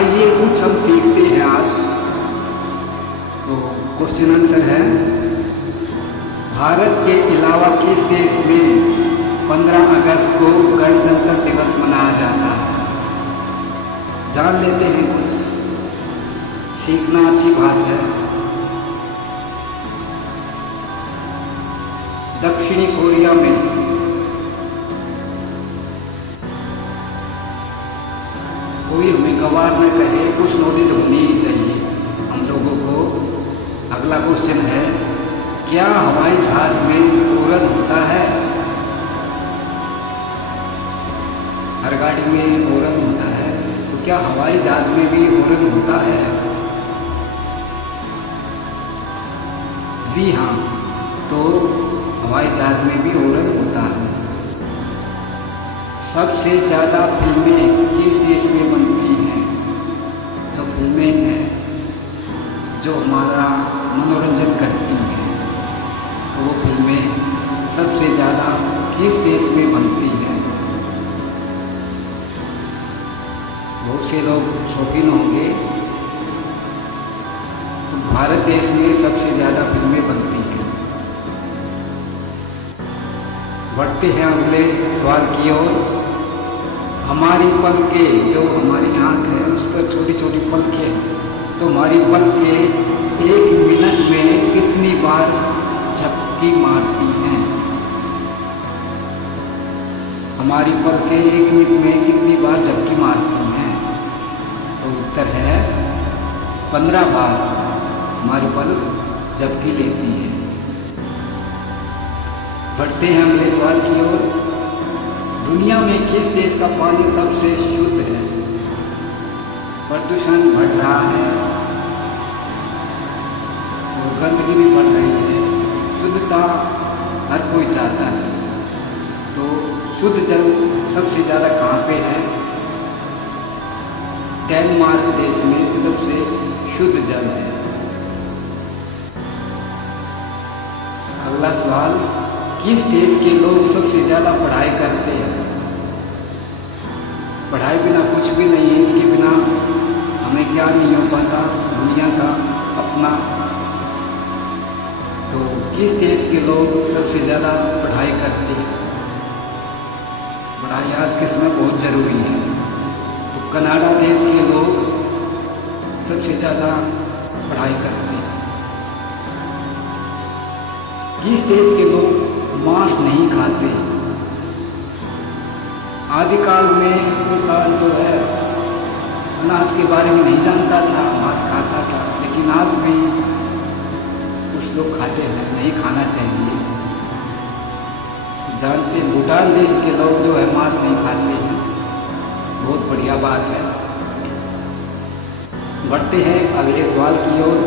आइए कुछ हम सीखते हैं आज। तो क्वेश्चन आंसर है, भारत के अलावा किस देश में 15 अगस्त को गणतंत्र दिवस मनाया जाता है? जान लेते हैं, कुछ सीखना अच्छी बात है। दक्षिणी कोरिया में। कोई हमें गवार न कहे, कुछ नॉलेज होनी ही चाहिए हम लोगों को। अगला क्वेश्चन है, क्या हवाई जहाज में हॉर्न होता है? हर गाड़ी में हॉर्न होता है, तो क्या हवाई जहाज में भी हॉर्न होता है? जी हाँ, तो हवाई जहाज में भी हॉर्न होता है। सबसे ज़्यादा फिल्में किस देश में बनती हैं? जो फिल्में हैं जो हमारा मनोरंजन करती हैं, तो वो फिल्में सबसे ज़्यादा किस देश में बनती हैं? बहुत से लोग शौकीन होंगे, तो भारत देश में सबसे ज़्यादा फिल्में बनती हैं। बढ़ते हैं अगले सवाल की ओर। हमारी पलकें, जो हमारी आँख है उस पर छोटी छोटी पलकें हैं, तो हमारी पलकें 1 मिनट में कितनी बार झपकी मारती हैं? हमारी पलकें 1 मिनट में कितनी बार झपकी मारती हैं? तो उत्तर है 15 बार हमारी पलक झपकी लेती है। बढ़ते हैं अगले सवाल की ओर। दुनिया में किस देश का पानी सबसे शुद्ध है? प्रदूषण बढ़ रहा है और गंदगी भी बढ़ रही है। शुद्धता हर कोई चाहता है, तो शुद्ध जल सबसे ज़्यादा कहाँ पे है? डेनमार्क देश में सबसे शुद्ध जल है। अगला सवाल, किस देश के लोग सबसे ज़्यादा पढ़ाई करते हैं? पढ़ाई बिना कुछ भी नहीं है, इसके बिना हमें क्या नहीं हो पाता दुनिया का अपना। तो किस देश के लोग सबसे ज़्यादा पढ़ाई करते हैं? पढ़ाई आज के समय बहुत ज़रूरी है। तो कनाडा देश के लोग सबसे ज़्यादा पढ़ाई करते हैं। किस देश के लोग मांस नहीं खाते? आदिकाल में इंसान जो है अनाज के बारे में नहीं जानता था, मांस खाता था, लेकिन आज भी कुछ लोग खाते हैं। नहीं खाना चाहिए। जानते हैं, भूटान देश के लोग जो है मांस नहीं खाते हैं। बहुत बढ़िया बात है। बढ़ते हैं अगले सवाल की ओर।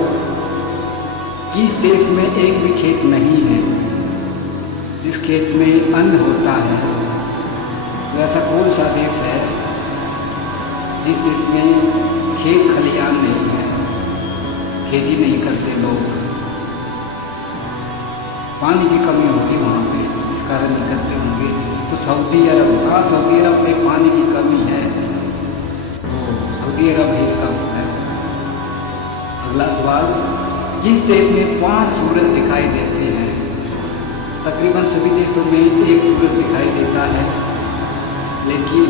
किस देश में एक भी खेत नहीं है? जिस खेत में अन्न होता है, वैसा कौन सा देश है जिस देश में खेत खलियान नहीं है, खेती नहीं करते लोग? पानी की कमी होगी वहाँ पे, इस कारण नहीं करते होंगे। तो सऊदी अरब, हाँ सऊदी अरब में पानी की कमी है, तो सऊदी अरब है इसका उत्तर। अगला सवाल, किस देश में 5 सूरज दिखाई देते हैं? तकरीबन सभी देशों में एक सूरज दिखाई देता है, लेकिन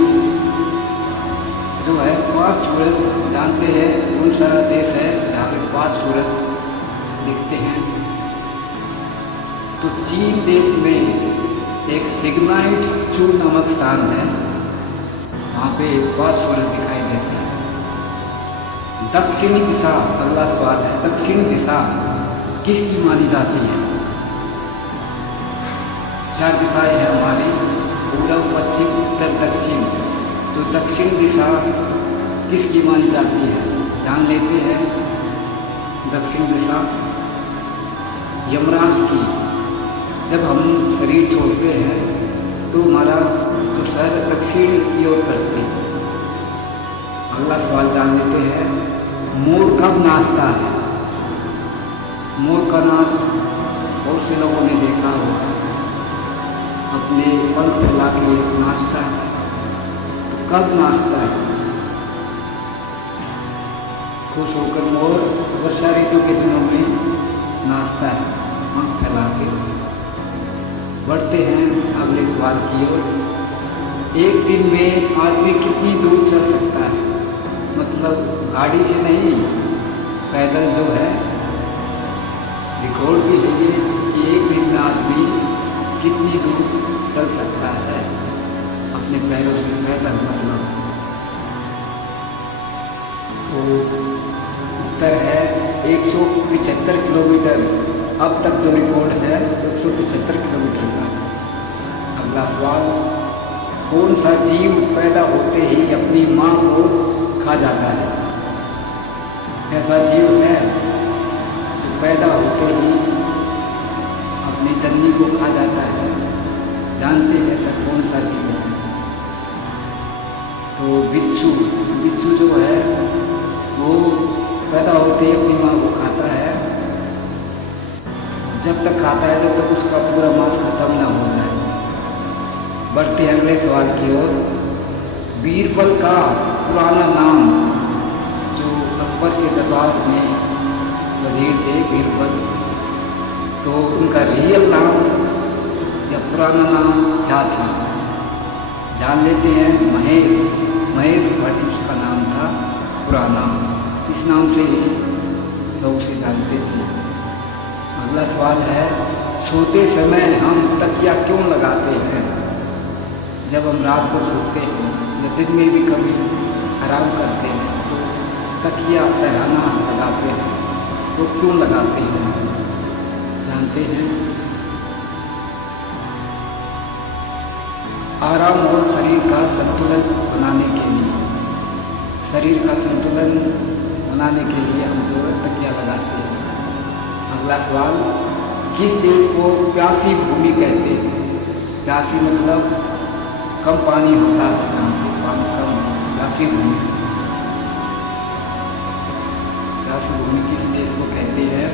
जो है 5 सूरज जानते हैं कौन सा देश है जहाँ पे 5 सूरज दिखते हैं? तो चीन देश में एक सिग्नाइट चू नामक स्थान है, वहाँ पे 5 सूरज दिखाई देते हैं। दक्षिणी दिशा, अगला सवाल है, दक्षिणी दिशा किसकी मानी जाती है? 4 दिशाएं हैं हमारी, पूर्व, पश्चिम, उत्तर, दक्षिण। तो दक्षिण दिशा किसकी मानी जाती है? जान लेते हैं। दक्षिण दिशा यमराज की। जब हम शरीर छोड़ते हैं तो हमारा जो सर दक्षिण की ओर करते हैं। अगला सवाल जान लेते हैं, मोर कब नाचता है? मोर का नाच बहुत से लोगों ने देखा होगा, अपने पंख फैला के नाचता है। कब नाचता है? खुश होकर मोर वर्षा ऋतु के दिनों में नाचता है पंख फैला के। बढ़ते हैं अगले सवाल की ओर। एक दिन में आदमी कितनी दूर चल सकता है? मतलब गाड़ी से नहीं, पैदल जो है। रिकॉर्ड भी लीजिए कि एक दिन में आदमी कितनी दूर चल सकता है अपने पैरों से पैदल। मतलब तो उत्तर है 175 किलोमीटर। अब तक जो रिकॉर्ड है 175 किलोमीटर का। अगला सवाल, कौन सा जीव पैदा होते ही अपनी माँ को खा जाता है? ऐसा जीव है जो पैदा होते ही अपनी जननी को खा जाता है? जानते हैं ऐसा कौन सा जीव है? तो बिच्छू। बिच्छू जो है वो पैदा होते ही अपनी माँ को खाता है। जब तक खाता है जब तक उसका पूरा मांस खत्म ना हो जाए। बढ़ते हैं अगले सवाल की ओर। बीरबल का पुराना नाम, जो अकबर के दरबार में वजीर थे बीरबल, तो उनका रियल नाम या पुराना नाम क्या था? जान लेते हैं। महेश भट्ट उसका नाम था पुराना। इस नाम से ही लोग उसे जानते थे। अगला सवाल है, सोते समय हम तकिया क्यों लगाते हैं? जब हम रात को सोते हैं या दिन में भी कभी आराम करते हैं तो तकिया सराहना लगाते हैं। तो क्यों लगाते हैं जानते हैं? आराम और शरीर का संतुलन बनाने के लिए। शरीर का संतुलन बनाने के लिए हम जो है तकिया लगाते हैं। अगला सवाल, किस देश को प्यासी भूमि कहते हैं? प्यासी मतलब कम पानी होता है जहाँ पे पानी कम, प्यासी भूमि। प्यासी भूमि किस देश को कहते हैं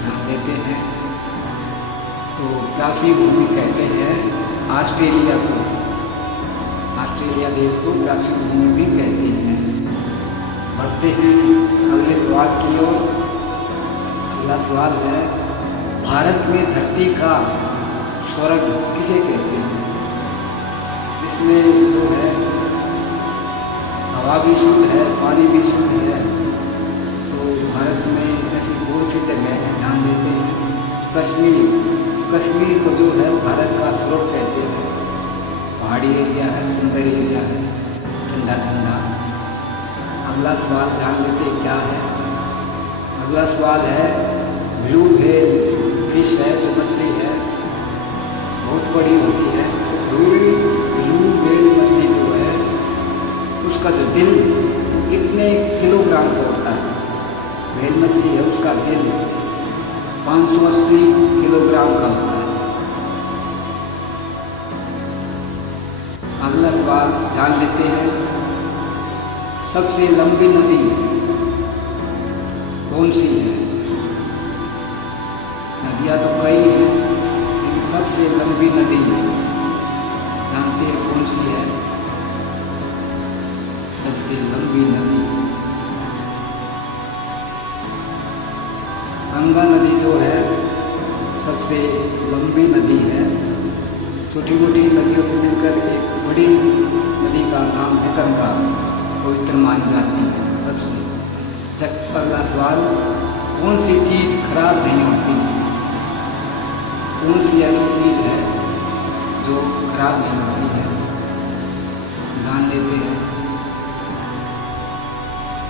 जान लेते हैं। तो प्यासी भूमि कहते हैं ऑस्ट्रेलिया को। ऑस्ट्रेलिया देश को प्यासी भूमि भी कहते हैं। बढ़ते हैं अगले सवाल की ओर। अगला सवाल है, भारत में धरती का स्वर्ग किसे कहते हैं? इसमें जो है हवा भी शुद्ध है, पानी भी शुद्ध है। तो भारत में ऐसी बहुत सी जगह है, जान लेते हैं। कश्मीर को जो है भारत का स्वर्ग कहते हैं। पहाड़ी एरिया है, सुंदर एरिया है, ठंडा ठंडा। अगला सवाल जान लेते हैं क्या है। अगला सवाल है, ब्लू व्हेल फिश है जो मछली है, बहुत बड़ी होती है। ब्लू व्हेल मछली जो है उसका जो दिल कितने किलोग्राम का होता है? व्हेल मछली है उसका दिल 580 किलोग्राम का होता है। अगला सवाल जान लेते हैं, सबसे लंबी नदी कौन सी है? नदियाँ तो कई हैं लेकिन सबसे लंबी नदी जानते हैं कौन सी है? सबसे लंबी नदी गंगा नदी जो है सबसे लंबी नदी है। छोटी मोटी नदियों से मिलकर एक बड़ी नदी का नाम है गंगा, पवित्र मानी जाती है सबसे। अगला सवाल, कौन सी चीज़ खराब नहीं होती? कौन सी ऐसी चीज़ है जो खराब नहीं होती है? जान लेते हैं।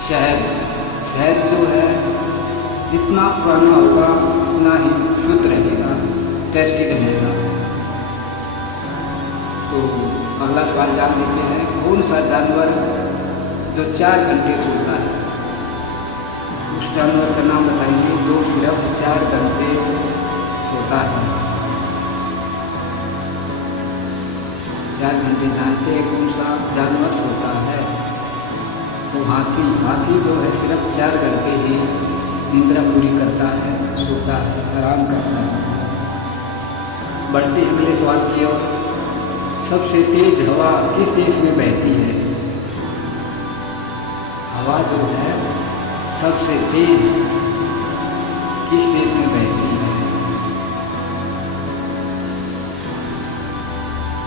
शहद जो है जितना पुराना होगा उतना ही शुद्ध रहेगा, टेस्टी रहेगा। तो अगला सवाल जान लेते हैं, कौन सा जानवर जो 4 घंटे सोता है? उस जानवर का नाम बताइए जो सिर्फ 4 घंटे सोता है। 4 घंटे जानते हैं कौन सा जानवर सोता है? तो हाथी जो है सिर्फ 4 घंटे ही निद्रा पूरी करता है, सोता है, आराम करता है। बढ़ते अगले सवाल की ओर। सबसे तेज हवा किस देश में बहती है? हवा जो है सबसे तेज किस देश में बहती है?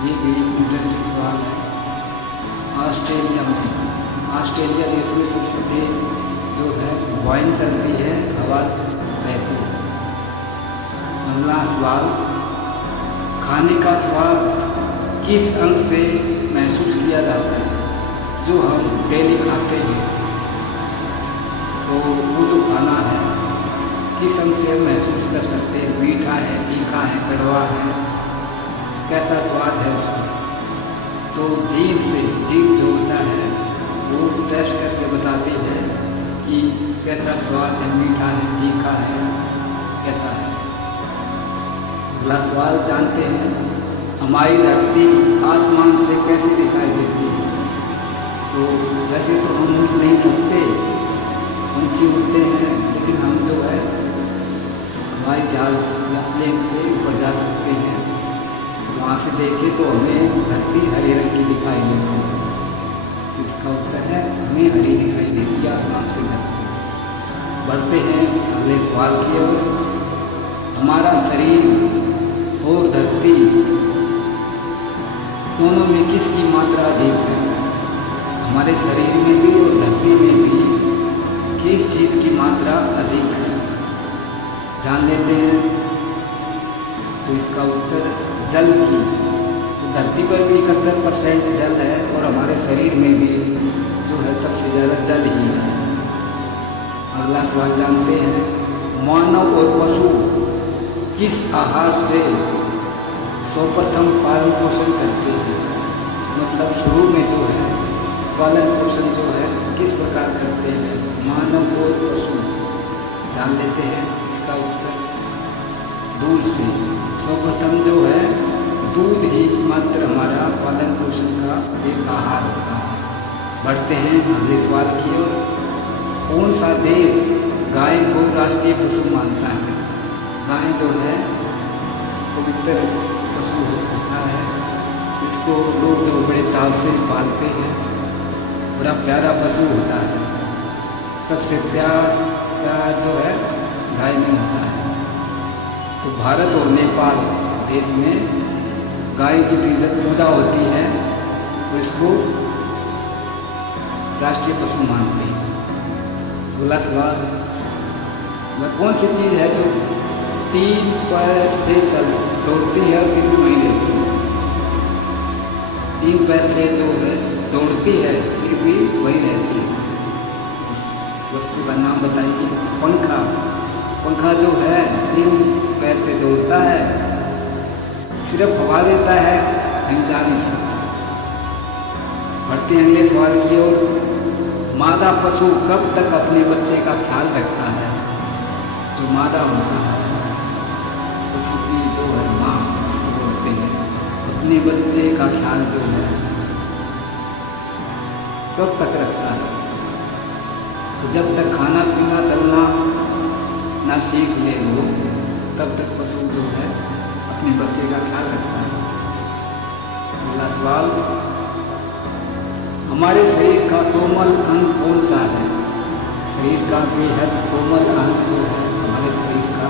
ये भी इंटरेस्टिंग सवाल है। ऑस्ट्रेलिया में, ऑस्ट्रेलिया देश में सबसे तेज जो है वाइन चलती है, हवा बहती है। अगला सवाल, खाने का स्वाद किस अंग से महसूस किया जाता है जो हम डेली खाते हैं? तो वो जो खाना है किस अंग से हम महसूस कर सकते हैं? मीठा है, तीखा है, कड़वा है, कैसा स्वाद है उसका? तो जीभ से, जीभ जो होता है वो टेस्ट करके बताती है कि कैसा स्वाद है, मीठा है, तीखा है, कैसा है। अगला सवाल जानते हैं, हमारी धरती आसमान से कैसे दिखाई देती है? तो वैसे तो हम उड़ नहीं सकते, पंछी उड़ते हैं, लेकिन हम जो है हवाई जहाज या प्लेन से ऊपर जा सकते हैं। वहाँ से देखें तो हमें धरती हरे रंग की दिखाई देती है। इसका उत्तर है हमें हरी दिखाई देती है आसमान से धरती। बढ़ते हैं अगले सवाल की ओर। हमारा शरीर और धरती दोनों में किसकी मात्रा अधिक है? हमारे शरीर में भी और धरती में भी किस चीज़ की मात्रा अधिक है? जान लेते हैं। तो इसका उत्तर जल की। तो धरती पर भी 71% जल है और हमारे शरीर में भी जो है सबसे ज़्यादा जल ही है। अगला सवाल जानते हैं, मानव और पशु किस आहार से सर्वप्रथम पालन पोषण करते हैं? मतलब शुरू में जो है पालन पोषण जो है किस प्रकार करते हैं मानव और पशु? जान लेते हैं। इसका उत्तर दूध से। सर्वप्रथम जो है दूध ही मात्र हमारा पालन पोषण का एक आहार होता है। बढ़ते हैं अगले सवाल की ओर। कौन सा देश गाय को राष्ट्रीय पशु मानता है? गाय जो है पवित्र पशु होता है, इसको लोग जो बड़े चाव से पालते हैं, बड़ा प्यारा पशु होता है। सबसे प्यार जो है गाय में होता है। तो भारत और नेपाल देश में गाय की पूजा होती है तो इसको राष्ट्रीय पशु मानते हैं। अगला सवाल, वह कौन सी चीज़ है जो 3 पैर से दौड़ती है और फिर भी वहीं रहती है? 3 पैर से जो है दौड़ती है फिर भी वहीं रहती है। वस्तु का नाम बताइए। पंखा। पंखा जो है 3 पैर से दौड़ता है, सिर्फ हवा देता है, कहीं जा नहीं सकता। बढ़ते हैं अगले सवाल की ओर। मादा पशु कब तक अपने बच्चे का ख्याल रखता है? जो मादा होता है पशु की जो है माँ इसको बोलते हैं, अपने बच्चे का ख्याल जो है कब तक रखता है? तो जब तक खाना पीना चलना ना सीख ले वो, तब तक पशु जो है अपने बच्चे का ख्याल रखता है। अगला सवाल, हमारे शरीर का कोमल अंग कौन सा है? शरीर का बेहद कोमल अंग जो है हमारे शरीर का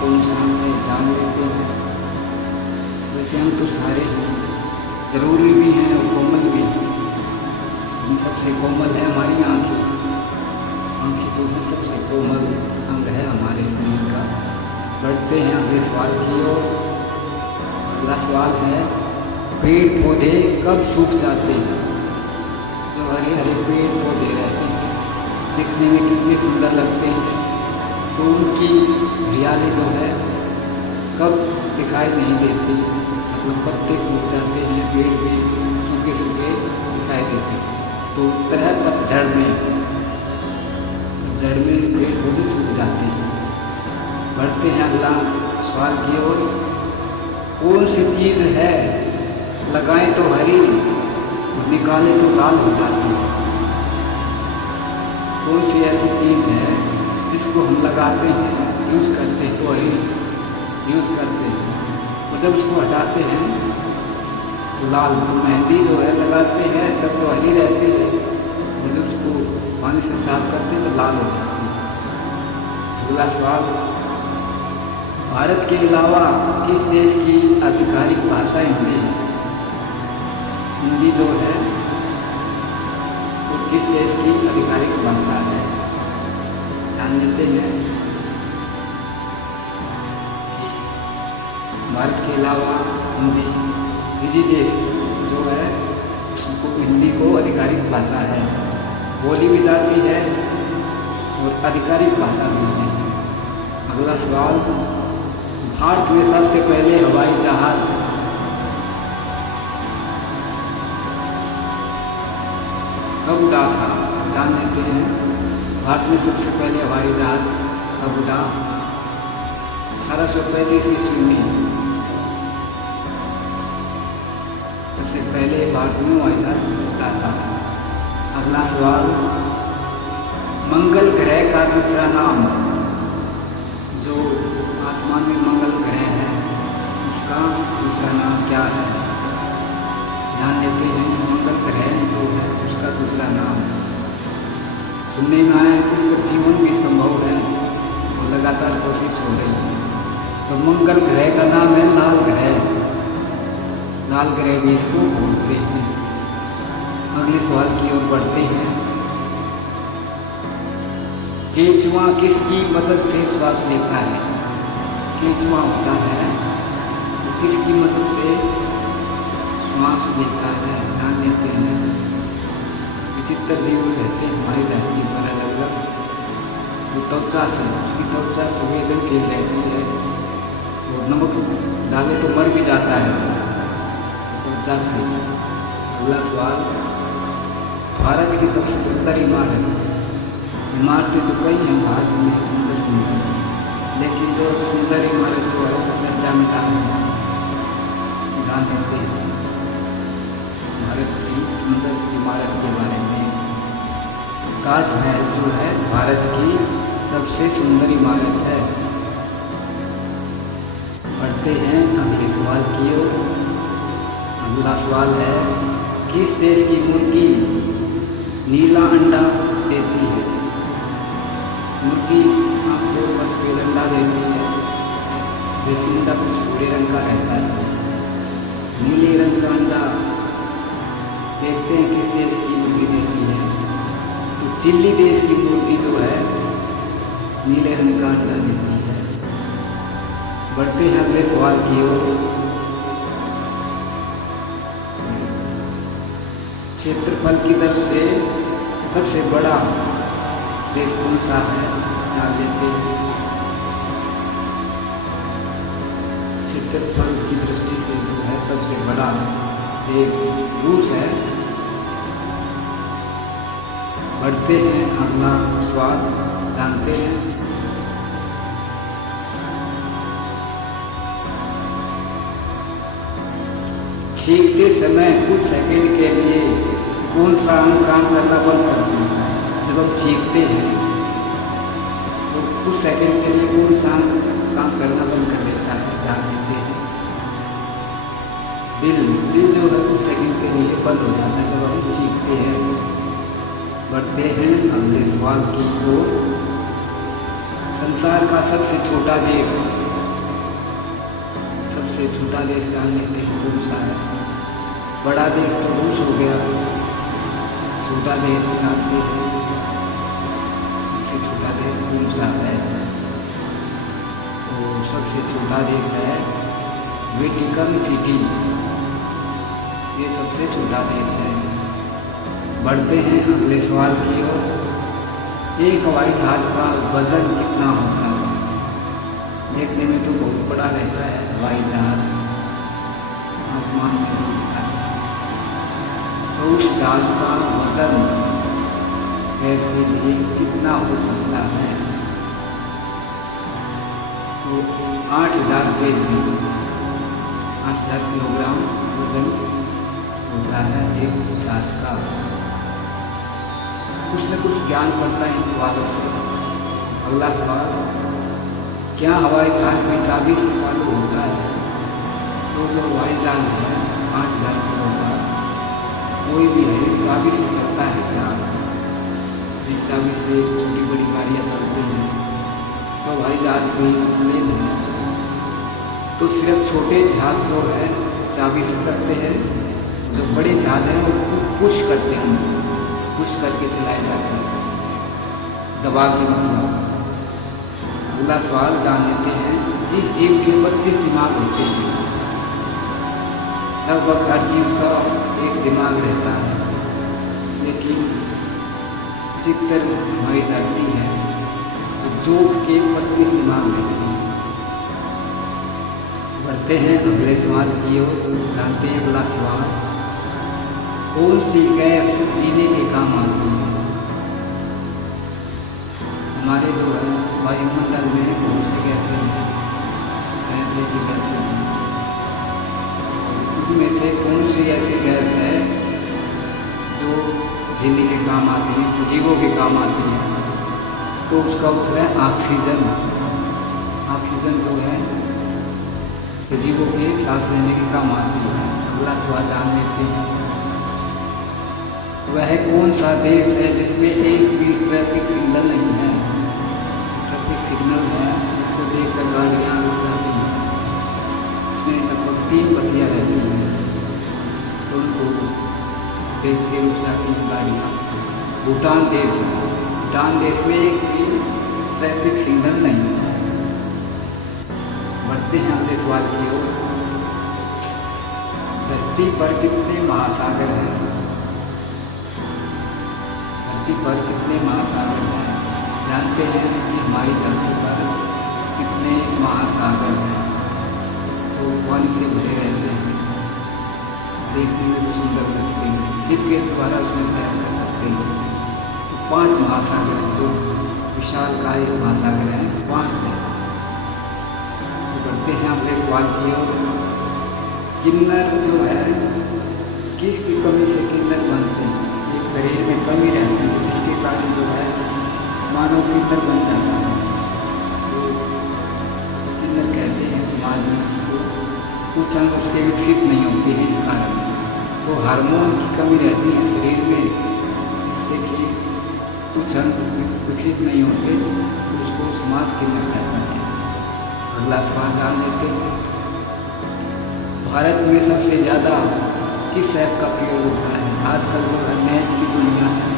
कौन सा है? जान लेते हैं। वैसे हम तो सारे हैं, जरूरी भी हैं और कोमल भी हैं। सबसे कोमल है हमारी आँखें। आँखें जो है सबसे कोमल अंग है हमारे शरीर का। बढ़ते हैं अगले सवाल की ओर। अगला सवाल है, पेड़ पौधे कब सूख जाते हैं? जो हरे हरे पेड़ पौधे रहते हैं, दिखने में कितने सुंदर लगते हैं, तो उनकी हरियाली जो है कब दिखाई नहीं देती? मतलब पत्ते सूख जाते हैं, पेड़ भी सूखे सूखे दिखाई देते हैं। तो उत्तर है पतझड़ में। पतझड़ में पेड़ पौधे सूख जाते हैं। बढ़ते हैं अगला सवाल की ओर। कौन सी चीज़ है लगाएं तो हरी और निकालें तो लाल हो जाती है? कौन सी ऐसी चीज़ है जिसको हम लगाते हैं, यूज़ करते हैं तो हरी यूज़ करते हैं, और जब उसको हटाते हैं तो लाल? मेहंदी जो है लगाते हैं तब तो हरी रहती है, और जब उसको पानी से साफ करते हैं तो लाल हो जाती है। अगला सवाल, भारत के अलावा किस देश की आधिकारिक भाषा हिंदी है? हिंदी जो है वो किस देश की आधिकारिक भाषा है? ध्यान देते हैं। भारत के अलावा हिंदी निजी देश जो है उसको हिंदी को आधिकारिक भाषा है, बोली भी जाती है और आधिकारिक भाषा भी है। अगला सवाल, भारत में सबसे पहले हवाई जहाज कब उड़ा था? जान लेते हैं। भारत में सबसे पहले हवाई जहाज कब उड़ा? 1835 ईस्वी में सबसे पहले भारत में हवाई जहाज उड़ा था। अगला सवाल, मंगल ग्रह का दूसरा नाम, जो आसमान में मंगल ग्रह है उसका दूसरा नाम क्या है? ध्यान देते हैं। मंगल ग्रह जो है उसका दूसरा नाम, सुनने में आया कि उसका जीवन भी संभव है और लगातार कोशिश हो रही है। तो मंगल ग्रह का नाम है लाल ग्रह। लाल ग्रह भी इसको बोलते हैं। अगले सवाल की ओर बढ़ते हैं। केंचुआ किसकी मदद से श्वास लेता है? केंचुआ होता है तो किसकी मदद से श्वास लेता है? ध्यान देते हैं। विचित्र जीव रहते हैं हमारी धरती पर अलग अलग। तो त्वचा से, उसकी त्वचा संवेदनशील रहती है और नमक डाले तो मर भी जाता है त्वचा से। अगला सवाल, भारत की सबसे सुंदर इमारत, इमारतें तो कई हैं भारत में सुंदर सुंदर, लेकिन जो सुंदर इमारत जो है चर्चा में है, जान सकते हैं भारत की सुंदर इमारत के बारे में। ताजमहल जो है भारत की सबसे सुंदर इमारत है। पढ़ते हैं अगले सवाल की ओर। अगला सवाल है, किस देश की मुर्गी नीला अंडा देती है? मुर्गी आपको बस पेड़ अंडा देती है, देसी अंडा कुछ भूरे रंग का रहता है, नीले रंग का अंडा देखते हैं किस देश की मुर्गी देती है? तो चिली देश की मुर्गी जो है नीले रंग का अंडा देती है। बढ़ते हैं अगले सवाल की ओर। क्षेत्रफल की दर से सबसे बड़ा देश कौन सा है? जान लेते हैं। क्षेत्रफल की दृष्टि से जो है सबसे बड़ा देश रूस है। बढ़ते हैं अगला सवाल जानते हैं। छींकते समय कुछ सेकंड के लिए कौन सा अंग काम करना बंद कर देता है? जब हम छींकते हैं तो कुछ सेकंड के लिए कौन सा अंग काम करना बंद कर देता है? जान लेते हैं। दिल जो है कुछ सेकंड के लिए बंद हो जाता है जब हम छींकते हैं। बढ़ते हैं अगले सवाल की ओर। संसार का सबसे छोटा देश, सबसे छोटा देश जान लेते हैं कौन सा है? बड़ा देश तो रूस हो गया, छोटा देश जानते हैं सबसे छोटा देश कौन सा है? तो सबसे छोटा देश है वेटिकन सिटी, ये सबसे छोटा देश है। बढ़ते हैं अगले सवाल की ओर। एक हवाई जहाज का वजन कितना होता है? देखने में तो बहुत बड़ा रहता है हवाई जहाज, आसमान में से दिखता है। तो उस जहाज का वजन गैस के लिए कितना हो सकता है? तो 8000 kg, 8000 किलोग्राम वजन होता है एक जहाज का। कुछ न कुछ ज्ञान पड़ता है इन सवालों से। अगला सवाल, क्या हवाई जहाज में चाबी से चालू होता है? तो जो हवाई जहाज है 8000 किलो का, कोई भी है चाबी से चलता है क्या? इस चाबी से छोटी बड़ी गाड़ियाँ चलती हैं, तो हवाई जहाज भी प्लेन है, तो सिर्फ छोटे जहाज जो है चाबी से चलते हैं, जो बड़े जहाज हैं वो पुश करते हैं, पुश करके चलाए जाते हैं दबा के। मतलब अगला सवाल जान लेते हैं, इस जीव के 32 दिमाग होते हैं। लगभग हर जीव का एक दिमाग रहता है, लेकिन जितर हमारी धरती है तो जोक के 32 दिमाग रहते हैं। बढ़ते हैं अगले सवाल की ओर, जानते हैं अगला सवाल, कौन सी गैस जीने के काम आती है? हमारे जो है वायुमंडल में बहुत सी गैसें हैं, रहने की गैसें हैं, उनमें से कौन सी ऐसी गैस है जो जीने के काम आती है, सजीवों के काम आती है? तो उसका उत्तर है ऑक्सीजन। ऑक्सीजन जो है सजीवों के सांस लेने के काम आती है। अगला सवाल जान लेते हैं, वह कौन सा देश है जिसमें एक भी ट्रैफिक सिग्नल नहीं है? ट्रैफिक सिग्नल है जिसको देखकर गाड़ियाँ रुक जाती हैं, इसमें लगभग 3 बत्तियाँ रहती हैं, तो उनको देख के रुक जाती हैं गाड़ियाँ। भूटान देश है, भूटान देश में एक भी ट्रैफिक सिग्नल नहीं है। बढ़ते हैं अगले सवाल की ओर, धरती पर कितने महासागर हैं? धरती पर कितने महासागर हैं? जानते हैं कि हमारी धरती पर कितने महासागर हैं? तो पानी से भरे रहते हैं, देखने में सुंदर लगते हैं, शिप के द्वारा उसमें सैर कर सकते हैं। तो 5 महासागर जो विशालकाय महासागर हैं, 5 हैं। बढ़ते हैं अगले सवाल की ओर, किन्नर जो है किसकी कमी से किन्नर बनते हैं? एक शरीर में कमी रहती है जिसके कारण जो है मानव किन्नर बन जाता है, तो किन्नर कहते हैं समाज में उसको। कुछ अंग उसके विकसित नहीं होते हैं इस कारण, तो हार्मोन की कमी रहती है शरीर में, जिससे कि कुछ अंग विकसित नहीं होते, तो उसको समाज किन्नर कहता है। अगला सवाल जान लेते हैं, भारत में सबसे ज़्यादा किस ऐप का प्रयोग होता है? आजकल जो है नेट की दुनिया है,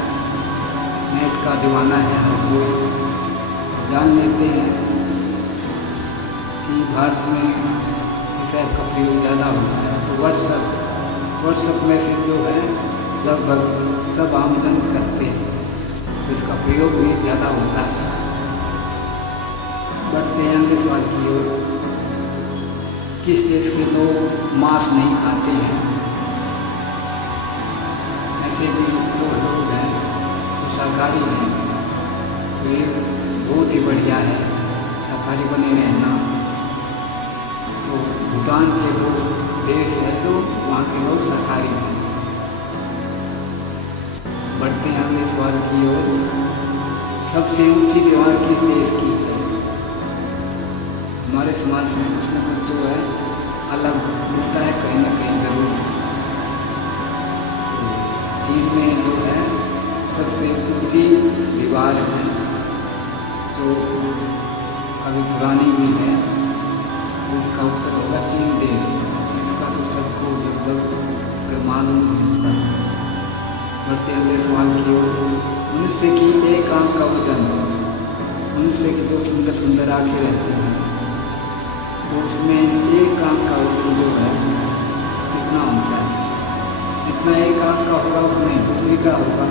नेट का दीवाना है हर कोई। जान लेते हैं कि भारत में किस ऐप का प्रयोग ज़्यादा होता है? तो व्हाट्सएप में से जो है लगभग सब आम जन करते हैं, तो इसका प्रयोग भी ज़्यादा होता है। बढ़ते हैं अगले सवाल की ओर, किस देश के लोग मांस नहीं खाते हैं? ऐसे भी जो लोग हैं वो शाकाहारी हैं, तो ये बहुत ही बढ़िया है शाकाहारी बने रहना। तो भूटान के लोग देश है तो वहाँ के लोग शाकाहारी हैं। बढ़ते हैं अगले सवाल की ओर, सबसे ऊंची दीवार किस देश की है? हमारे समाज में कुछ न कुछ जो है अलग मिलता है कहीं ना कहीं जरूर। चीन में जो है सबसे ऊंची दीवार है, जो अभी पुरानी भी है, उसका उत्तर होगा चीन देश। इसका तो सबको लगभग मालूम है। बढ़ते अगले सवाल की ओर, मनुष्य की एक आंख का वजन, मनुष्य की जो सुंदर सुंदर आँखें रहती हैं, तो उसमें एक आंख का वजन जो है कितना होता है? जितना एक आंख का होगा उतना ही दूसरी का होगा,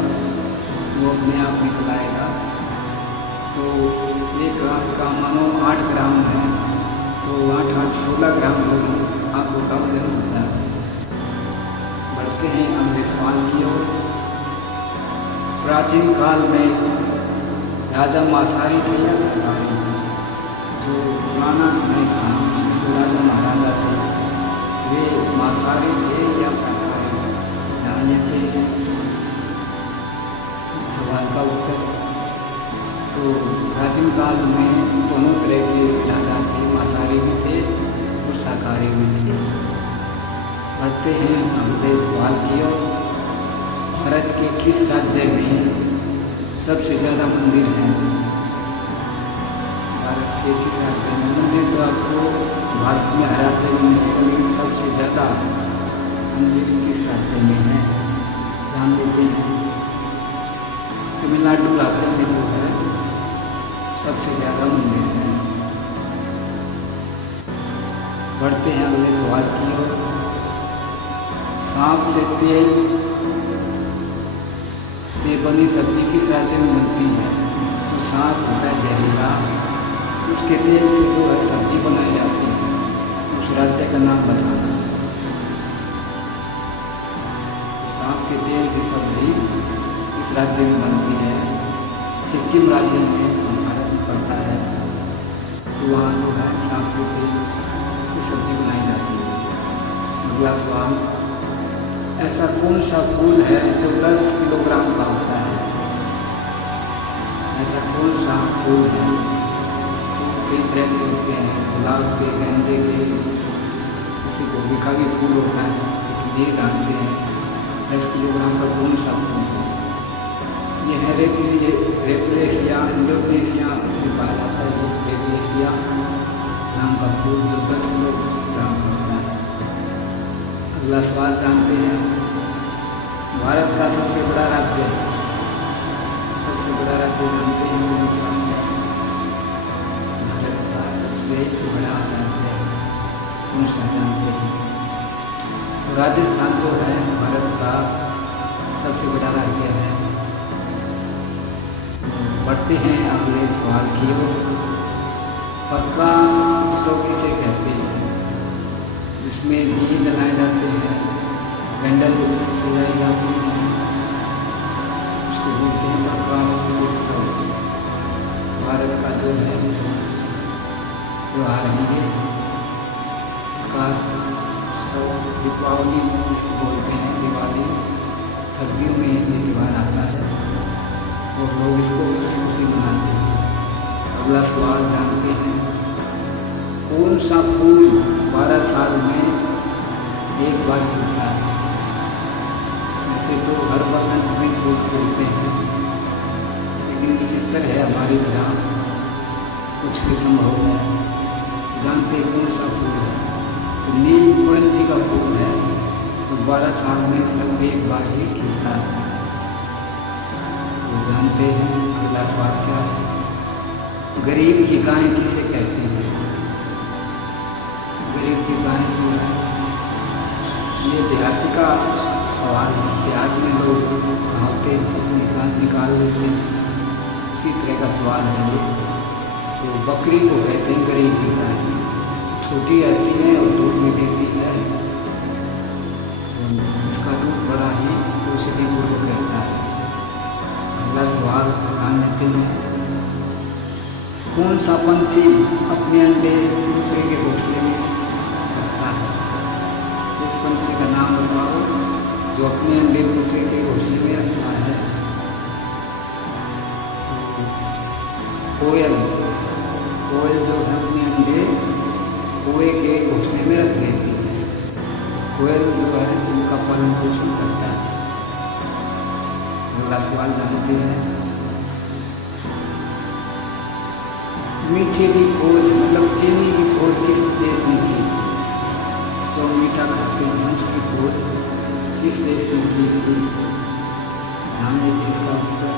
वो अपने आप निकल आएगा। तो एक आंख का मानो 8 ग्राम है, तो 8 16 ग्राम आंखों का वजन होता है। बढ़ते हैं अगले सवाल की ओर, प्राचीन काल में राजा मांसाहारी थे या शाकाहारी? जो पुराना समय था उसमें जो राजा महाराजा थे वे मांसाहारी थे या शाकाहारी? जान लेते हैं सवाल का उत्तर। तो प्राचीन काल में दोनों तरह के राजा थे, मांसाहारी भी थे और शाकाहारी भी थे। बढ़ते हैं अगले सवाल की ओर, भारत के किस राज्य में सबसे ज़्यादा मंदिर हैं भारत के किस राज्य में। मंदिर तो आपको भारत में हर राज्य में मिलेगा, लेकिन सबसे ज़्यादा मंदिर किस राज्य में है जान लेते हैं। तमिलनाडु राज्य में जो है सबसे ज़्यादा मंदिर है। बढ़ते हैं अगले सवाल की ओर। सांप से तेल से बनी सब्जी किस राज्य में बनती है? तो सांप होता है जहरीला, उसके तेल से जो है सब्जी बनाई जाती है, उस राज्य का नाम बताना। सांप के तेल की सब्जी इस राज्य में बनती है, सिक्किम राज्य में भारत में पड़ता है। तो वहाँ जो है सांप के तेल की सब्जी बनाई जाती है। अगला सवाल, ऐसा कौन सा फूल है जो 10 किलोग्राम का होता है? ऐसा कौन सा फूल है? कई तरह के होते हैं, गुलाब के, गेंदे के, किसी गोभी का भी फूल होता है, लेकिन ये जानते हैं 10 किलोग्राम का कौन सा फूल है? ये है रेपलेशिया इंडोनेशिया में पाया जाता है। रेपलेशिया नाम का फूल जो 10 किलोग्राम का होता है। अगला सवाल जानते हैं, भारत का सबसे बड़ा राज्य, सबसे बड़ा राज्य जानते हैं भारत का सबसे बड़ा राज्य कौन सा जानते हैं? तो राजस्थान जो है भारत का सबसे बड़ा राज्य है। बढ़ते हैं अगले सवाल की ओर। प्रकाश उत्सव किसे कहते हैं? जिसमें दिए जलाए जाते हैं, कैंडल जलाई जाती है, उसको बोलते हैं प्रकाश उत्सव। भारत का जो है त्योहार है ये प्रकाश उत्सव। दीपावली जिसको बोलते हैं, दिवाली सर्दियों में ये त्यौहार आता है और लोग इसको खुशी मनाते हैं। अगला सवाल जानते हैं, कौन सा फूल 12 साल में एक बार खिलता है? वैसे तो हर बसंत में फूल खिलते हैं, लेकिन विचित्र है हमारे यहाँ कुछ भी संभव है। जानते कौन सा फूल है? तो नीलकंठी का फूल है, तो 12 साल में सिर्फ एक बार ही खिलता है। तो जानते हैं अगला सवाल क्या है? गरीब की गाय किसे कहते हैं? गरीब की गाय जो है ये देहाती का सवाल है। देहात में लोग नहाते निकाल लेते हैं, उसी तरह का सवाल है ये। तो बकरी को कहते हैं गरीब की गाय। छोटी रहती है और दूध में देती है, इसका दूध बड़ा ही औषधिपूर्ण रहता है। अगला सवाल जान लेते हैं, कौन सा पंछी अपने अंडे दूसरे के घोंसले में रखता है? उस पंछी का नाम बताओ जो अपने अंडे दूसरे के घोंसले में रखता है। कोयल, कोयल जो है अपने अंडे कुएं के घोंसले में रख देती है। कोयल जो है उनका पालन पोषण करता है। अगला सवाल जानते हैं, मीठे की खोज मतलब चीनी की खोज किस देश ने की? जो मीठा खाते हैं उसकी खोज किस देश ने की थी? जानने के इसका उत्तर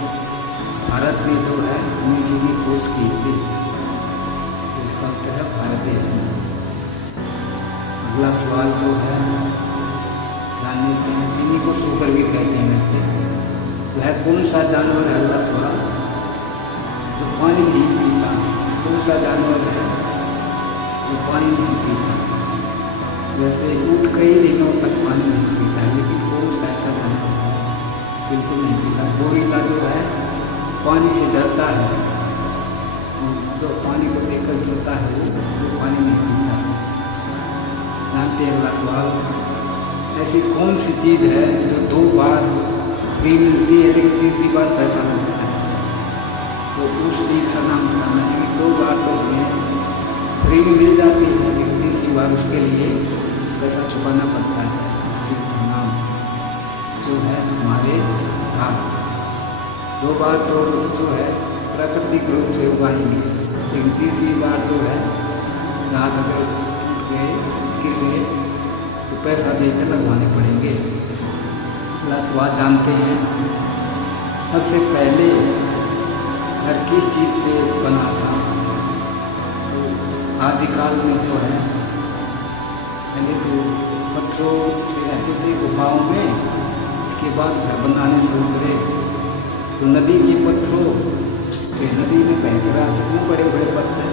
भारत ने जो है मीठे की खोज की थी। इसका उत्तर है भारत देश ने। अगला सवाल जो है जान लेते हैं, चीनी को शुगर भी कहते हैं वैसे, वह कौन सा जानवर है? अगला सवाल, जो पानी नहीं पीता, कौन सा जानवर है जो पानी नहीं पीता? वैसे ऊँट कई दिनों तक पानी नहीं पीता, लेकिन कौन सा ऐसा जानवर है बिल्कुल नहीं पीता? गोरिल्ला जो है पानी से डरता है, जो पानी को देखकर डरता है वो पानी नहीं पीता। जानते हैं अगला सवाल, ऐसी कौन सी चीज़ है जो 2 बार फ्री मिलती है लेकिन तीसरी बार पैसा लगता है? तो उस चीज़ का नाम बताना है कि 2 बार तो हमें फ्री में मिल जाती है लेकिन तीसरी बार उसके लिए पैसा चुकाना पड़ता है। उस चीज़ का नाम जो है हमारे हाथ। 2 बार तो जो है प्राकृतिक रूप से उगाएंगे, लेकिन तीसरी बार जो है रात अगर टूट गए गिर गए तो पैसा देकर लगवाने पड़ेंगे। स्वाद जानते हैं सबसे पहले घर किस चीज़ से बना था। तो आदिकाल में तो है पहले तो पत्थरों से रहते थे गुफाओं में, इसके बाद घर बनाने शुरू करे तो नदी के पत्थरों से नदी में बहकर आते थे बड़े बड़े पत्थर,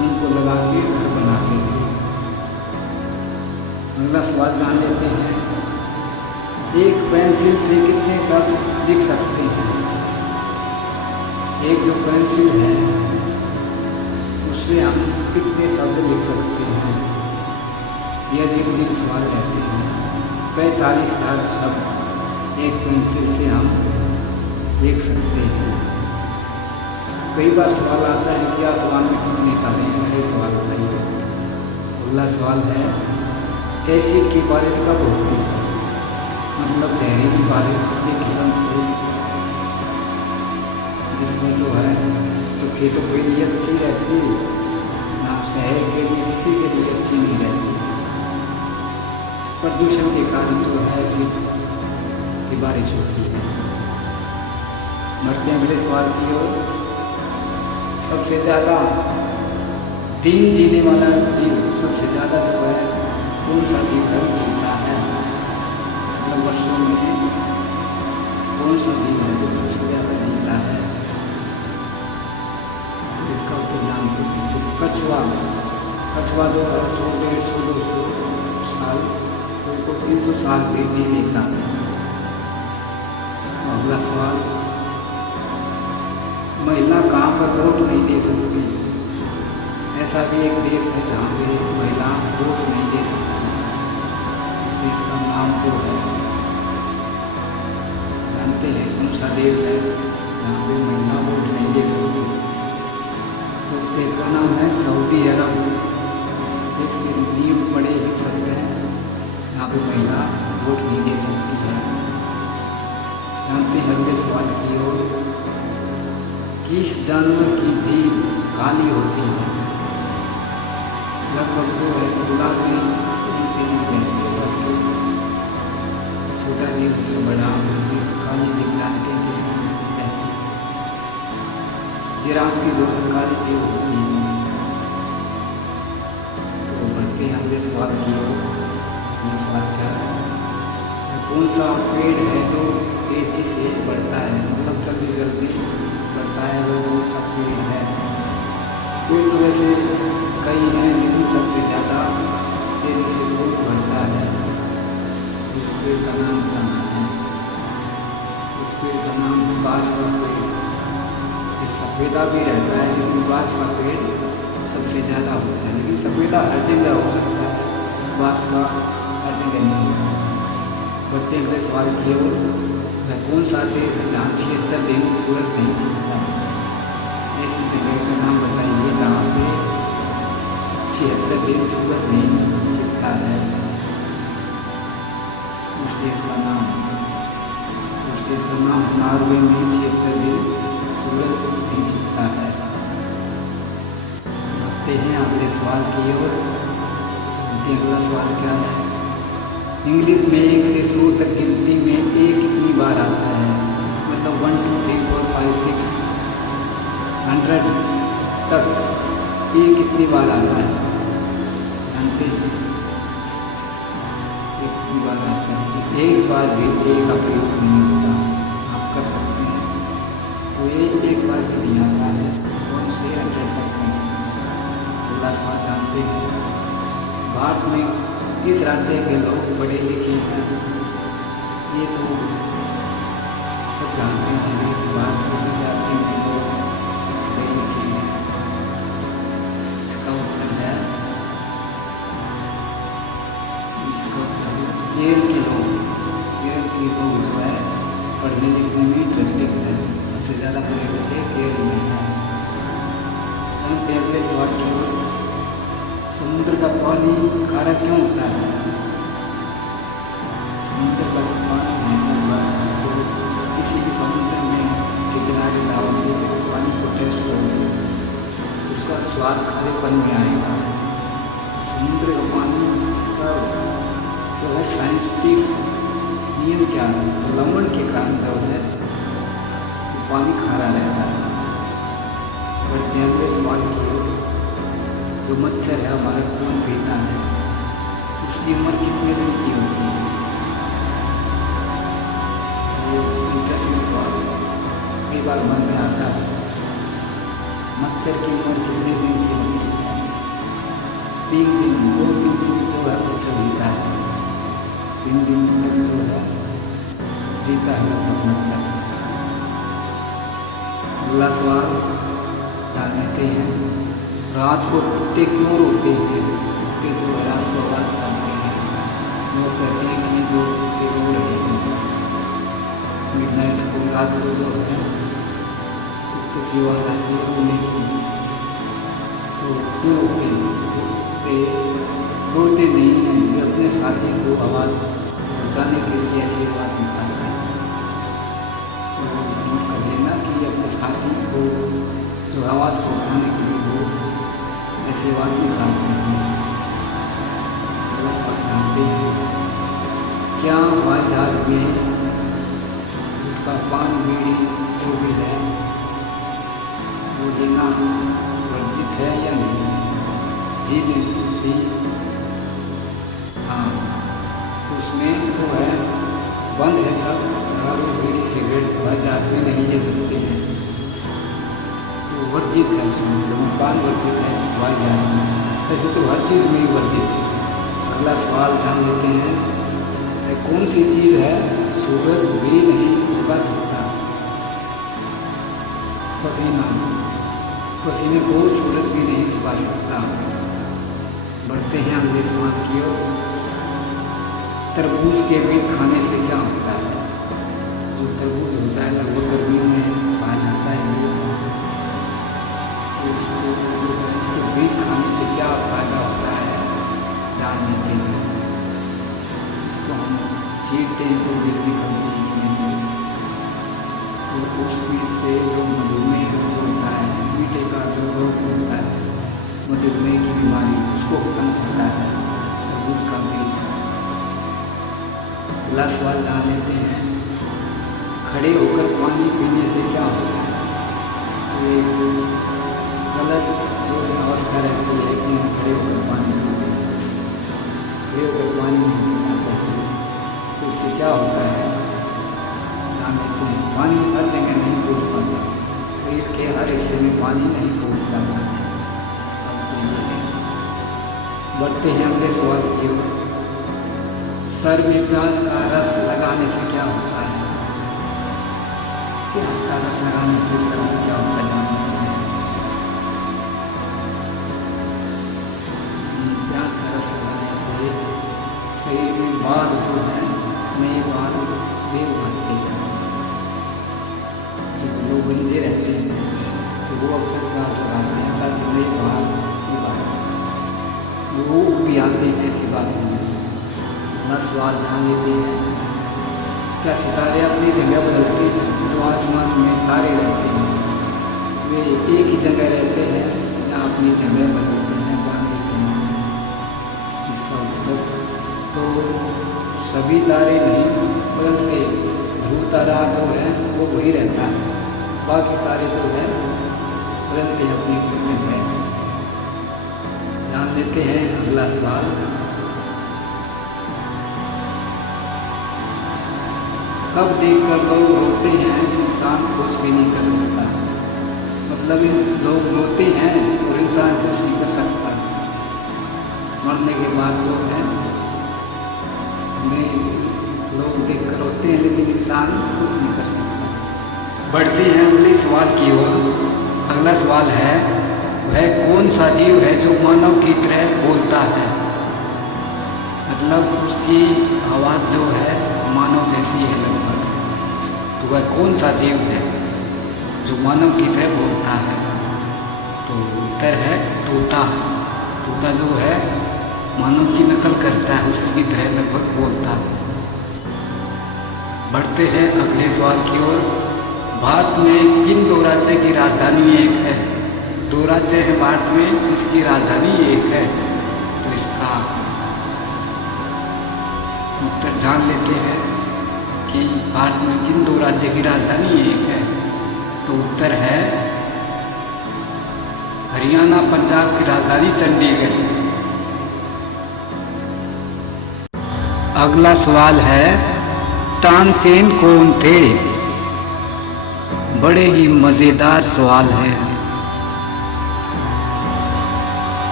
उनको लगा के घर बनाते थे। अगला सवाल जान लेते हैं, एक पेंसिल से कितने शब्द लिख सकते हैं। एक जो पेंसिल है उससे हम कितने शब्द लिख सकते हैं। यह अजीब सवाल रहते हैं। 45,000 शब्द एक पेंसिल से हम लिख सकते हैं। कई बार सवाल आता है कि आसमान में क्यों निकाले हैं, सही सवाल बताइए। अगला सवाल है, एसिड की बारिश कब होती है। मतलब जहरीली बारिश के किस्म से, जिसमें जो है जो खेतों के लिए अच्छी रहती है ना, शहर के लिए किसी के लिए अच्छी नहीं रहती। प्रदूषण के कारण जो है एसिड की बारिश होती है। बढ़ते हैं अगले सवाल की ओर। सबसे ज़्यादा दिन जीने वाला जीव सबसे ज़्यादा जो है कौन सा जीव है जीता है। मतलब वर्षों में कौन सा जीव है जो सबसे ज़्यादा जीता है। इसका उत्तर जानते हैं। जो कछुआ जो है 100, 150, 200 साल, तो उनको 300 साल फिर जी लेता है। अगला सवाल, महिला कहाँ पर वोट नहीं दे सकती। ऐसा भी एक देश है जहाँ पे महिला वोट नहीं दे सकती। देश का नाम जो है जानते हैं कौन सा देश है जहाँ पे महिला वोट नहीं दे सकती। तो उस देश का नाम है सऊदी अरब। इसके नियम बड़े ही सख्त हैं, यहाँ पे महिला वोट नहीं दे सकती है। जानते हैं अगले सवाल की ओर। किस जानवर की जीभ काली होती है। लगभग जो है गुलाबी छोटा जीव जो बड़ा काली जीभ जानते हैं किस रहती है। जिराफ की जो काली जीभ होती है। तो बढ़ते हैं अगले सवाल की ओर। सवाल क्या है, कौन सा पेड़ है जो तेजी से बढ़ता है, मतलब जल्दी जल्दी बढ़ता है, वो कौन सा पेड़ है। पेड़ तो वैसे कई हैं, लेकिन सबसे ज़्यादा तेजी से वो बढ़ता है। उस पेड़ का नाम क्या है। उस पेड़ का नाम बांस का पेड़। ये सफ़ेदा भी रहता है, लेकिन बांस का पेड़ सबसे ज़्यादा होता है। लेकिन सफ़ेदा हर जगह हो सकता है, बांस का हर जगह नहीं होता। बढ़ते अगले सवाल की ओर। वह कौन सा देश है जहाँ 76 दिन सूरज नहीं छिपता। ऐसी जगह का नाम बताइए जहाँ पे 76 दिन सूरज नहीं छिपता है। उस देश का नाम नॉर्वे में 76 दिन सूरज नहीं छिपता है। बढ़ते हैं अगले सवाल की ओर। अगला सवाल क्या है, इंग्लिश में 1 से 100 तक गिनती में ए कितनी बार आता है। मतलब 1 2 3 4 5 6 100 तक ए कितनी बार आता है, जानते हैं कितनी बार आता है। एक बार भी ए का प्रयोग नहीं होता, आप कर सकते हैं। तो ये एक बार भी नहीं आता है, 1 से 100 तक नहीं। अगला सवाल जानते हैं, भारत में किस राज्य के लोग पढ़े लिखे हैं। ये तो सब जानते हैं कि भारत के किस राज्य में लोग पढ़े लिखे हैं। इसका उत्तर है केरल के लोग। केरल के लोग जो है पढ़ने लिखने में इंटरेस्टेड है, सबसे ज़्यादा पढ़े लिखे केरल में है। अगले सवाल की ओर। समुद्र का पानी खारा क्यों होता है। समुद्र का पानी तो किसी भी समुद्र में के स्वाद खारेपन में आएगा। समुद्र का पानी इसका जो है साइंटिफिक नियम क्या है, लवण के कारण जो है पानी खारा रहता है। बट अगले सवाल की जो मच्छर है हमारा खून पीता है, उसकी उम्र कितने दिन की होती है? वो इंटरेस्टिंग सवाल कई बार मन में आता है। मच्छर की उम्र कितने दिन की होती है? 3 दिन, 2-3 दिन जो है मच्छर जीता है। 3 दिन तक जो है जीता है लगभग मच्छर। अगला सवाल जान लेते हैं, रात को कुत्ते क्यों रोते हैं? कुत्ते जो है रात को आवाज करते हैं, वो कहते हैं कि जो कुत्ते रो रहे हैं मिडनाइट को, रात को जो है कुत्ते की आवाज आती है रोने की, तो क्यों रोते हैं? कुत्ते रोते नहीं हैं, वे अपने साथी को आवाज़ पहुँचाने के लिए ऐसी आवाज़ निकालते हैं। तो नोट कर लेना कि अपने साथी को जो आवाज़ पहुँचाने के लिए वो ऐसी आवाज़ निकालते हैं। जानते हैं क्या हवाई जहाज में उसका पान बीड़ी जो भी है वो लेना वर्जित है या नहीं? जी नहीं, जी हाँ, उसमें जो है बंद है सब, दारू बीड़ी सिगरेट हवाई जहाज में नहीं ले सकते हैं, तो वर्जित है उसमें, धूम्रपान वर्जित है हवाई जहाज में। ऐसे तो हर चीज़ में ही वर्जित है। अगला सवाल जान लेते हैं, कौन सी चीज़ है सूरज भी नहीं उगा सकता? पसीना, पसीने को सूरज भी नहीं सुखा सकता। बढ़ते हैं अगले सवाल की ओर, तरबूज के बीज खाने से क्या होता है? जो तरबूज होता है लगभग गर्मियों में पाया जाता है, तो उसको बीज खाने से क्या फायदा होता है जान लेते हैं। इसको हम छींटते हैं तो बीज निकलती है इसमें, तो उस बीज से जो मधुमेह जो होता है, मीठे का जो रोग होता है, मधुमेह की बीमारी, उसको खत्म करता है तरबूज का बीज। अगला सवाल जान लेते हैं, खड़े होकर पानी पीने से क्या होता है? तो गलत जो अवस्था रहती है कि हम खड़े होकर पानी पीते हैं, खड़े होकर पानी नहीं पीना चाहिए, तो उससे क्या होता है जान लेते हैं। पानी हर जगह नहीं पहुँच पाता, शरीर के हर हिस्से में पानी नहीं पहुँच पाता। बढ़ते हैं अगले सवाल की ओर, सर में प्याज का रस लगाने से क्या होता है? प्याज का रस लगाने से सर में क्या होता है जानते हैं? प्याज का रस लगाने से शरीर में बाल जो है नए बाल वे उभरते हैं। जो लोग गंजे रहते हैं तो वो अक्सर प्याज लगाते हैं ताकि नए बाल वो भी आते हैं, ऐसी बात नहीं। अपना सवाल जान लेते हैं, क्या सितारे अपनी जगह बदलते हैं? जो आसमान में तारे रहते हैं वे एक ही जगह रहते हैं या अपनी जगह बदलते हैं जान लेते हैं। इसका मतलब तो सभी तारे नहीं बदलते, ध्रुव तारा जो है वो वही रहता है, बाकी तारे जो है बदलते हैं अपनी अपनी जगह। जान लेते हैं अगला सवाल, कब देखकर लोग रोते हैं इंसान कुछ भी नहीं कर सकता? मतलब लोग रोते हैं और इंसान कुछ नहीं कर सकता। मरने के बाद जो है हमें लोग देखकर रोते हैं लेकिन इंसान कुछ नहीं कर सकता। बढ़ते हैं अगले सवाल की ओर। अगला सवाल है, वह कौन सा जीव है जो मानव की तरह बोलता है? मतलब उसकी आवाज़ जो है मानव जैसी है लगभग, तो वह कौन सा जीव है जो मानव की तरह बोलता है? तो उत्तर है तोता। तोता जो है मानव की नकल करता है, उसी की तरह लगभग बोलता है। बढ़ते हैं अगले सवाल की ओर। भारत में किन दो राज्य की राजधानी एक है? दो राज्य हैं भारत में जिसकी राजधानी एक है, तो इसका उत्तर जान लेते हैं कि भारत में किन दो राज्य की राजधानी एक है। तो उत्तर है हरियाणा पंजाब की राजधानी चंडीगढ़। अगला सवाल है तानसेन कौन थे? बड़े ही मजेदार सवाल है।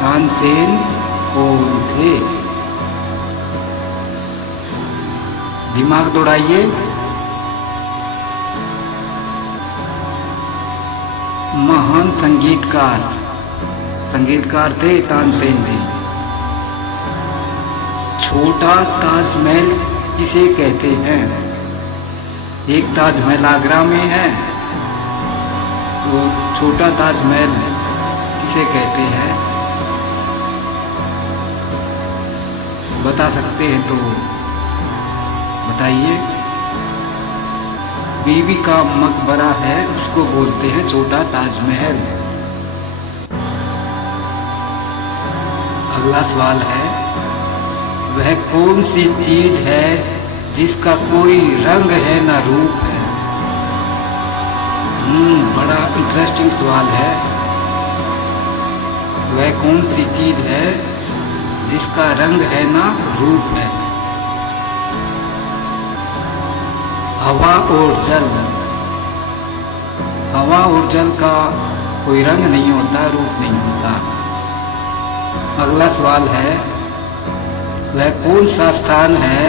तानसेन कौन थे? दिमाग दौड़ाइए। महान संगीतकार थे तानसेन जी। छोटा ताजमहल किसे कहते हैं? एक ताजमहल आगरा में है, तो छोटा ताजमहल किसे कहते हैं? बता सकते हैं तो बताइए। बीबी का मकबरा है, उसको बोलते हैं छोटा ताजमहल। अगला सवाल है वह कौन सी चीज है जिसका कोई रंग है ना रूप है? बड़ा इंटरेस्टिंग सवाल है। वह कौन सी चीज है जिसका रंग है ना रूप है? हवा और जल। हवा और जल का कोई रंग नहीं होता, रूप नहीं होता। अगला सवाल है वह कौन सा स्थान है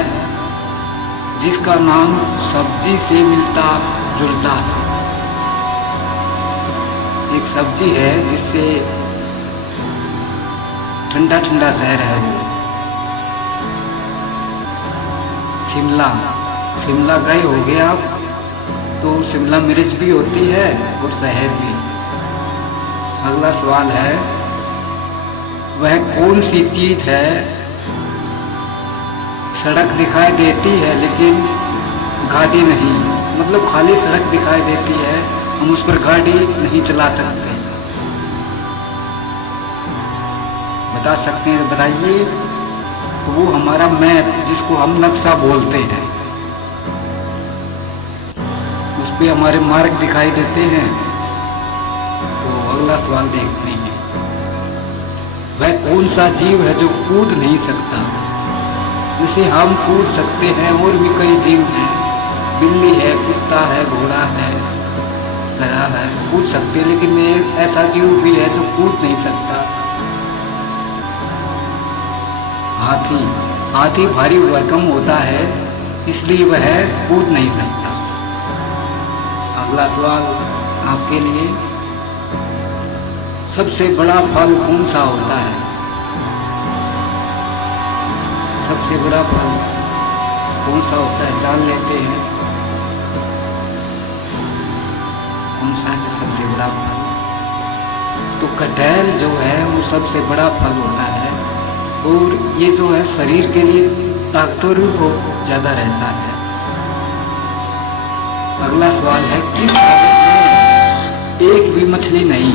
जिसका नाम सब्जी से मिलता जुलता है? एक सब्जी है जिससे ठंडा ठंडा शहर है वो। शिमला गए होगे आप, तो शिमला मिर्च भी होती है और शहर भी। अगला सवाल है वह कौन सी चीज है सड़क दिखाई देती है लेकिन गाड़ी नहीं, मतलब खाली सड़क दिखाई देती है, हम उस पर गाड़ी नहीं चला सकते। बता सकते हैं? बताइए। तो वो हमारा मैप, जिसको हम नक्शा बोलते हैं, उस पे हमारे मार्ग दिखाई देते हैं। तो अगला सवाल देखते हैं वह कौन सा जीव है जो कूद नहीं सकता? जिसे हम कूद सकते हैं और भी कई जीव हैं, बिल्ली है, कुत्ता है, घोड़ा है, गधा है, कूद सकते हैं, लेकिन एक ऐसा जीव भी है जो कूद नहीं सकता। हाथी भारी भरकम होता है, इसलिए वह कूद नहीं सकता। अगला सवाल आपके लिए, सबसे बड़ा फल कौन सा होता है? सबसे बड़ा फल कौन सा होता है? जान लेते हैं कौन सा है सबसे बड़ा फल। तो कटहल जो है वो सबसे बड़ा फल होता है, और ये जो है शरीर के लिए ताकतवर भी बहुत ज्यादा रहता है। अगला सवाल है किस सागर में एक भी मछली नहीं?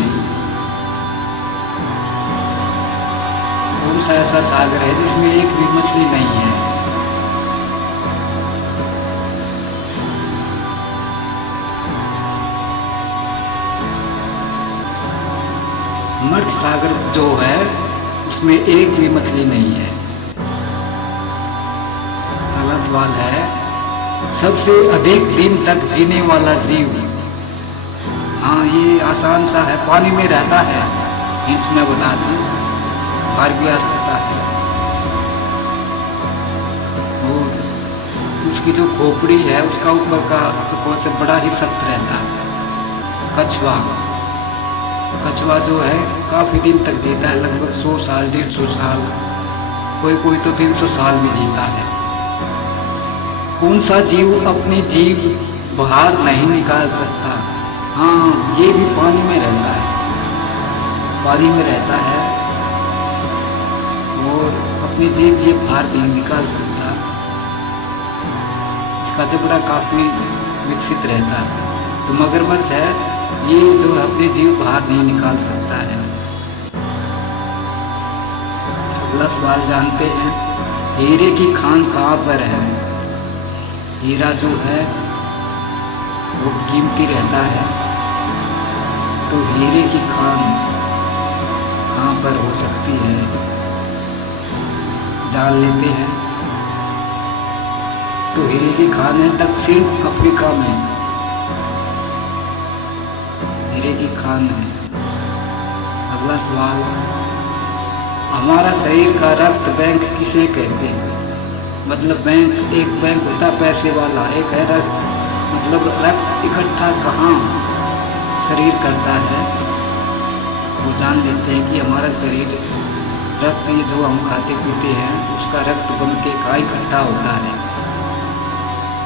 कौन सा ऐसा सागर है जिसमें एक भी मछली नहीं है? मर्त सागर जो है उसमें एक भी मछली नहीं है। अगला सवाल है सबसे अधिक दिन तक जीने वाला जीव। हाँ, ये आसान सा है, पानी में रहता है। हिंट्स में बता दूं, बाहर भी आ सकता है। और उसकी जो खोपड़ी है उसका ऊपर का कौन से बड़ा ही सख्त रहता है। कछुआ जो है काफी दिन तक जीता है, लगभग 100 साल, 150 साल, कोई तो 300 साल भी जीता है। कौन सा जीव अपनी जीभ बाहर नहीं निकाल सकता? हाँ, ये भी पानी में रहता है, पानी में रहता है और अपनी जीभ ये बाहर नहीं निकाल सकता। इसका जबड़ा काफी विकसित रहता है। तो मगरमच्छ है ये जो अपने जीव बाहर नहीं निकाल सकता है। अगला सवाल जानते हैं, हीरे की खान कहाँ पर है? हीरा जो है वो कीमती रहता है, तो हीरे की खान कहाँ पर हो सकती है, जान लेते हैं। तो हीरे की खान है दक्षिण अफ्रीका में, हीरे की खान है। अगला सवाल, हमारा शरीर का रक्त बैंक किसे कहते हैं? मतलब बैंक, एक बैंक होता पैसे वाला, एक है रक्त, मतलब रक्त इकट्ठा कहाँ शरीर करता है, वो जान लेते हैं कि हमारा शरीर रक्त, ये जो हम खाते पीते हैं उसका रक्त बन के कहाँ इकट्ठा होता है,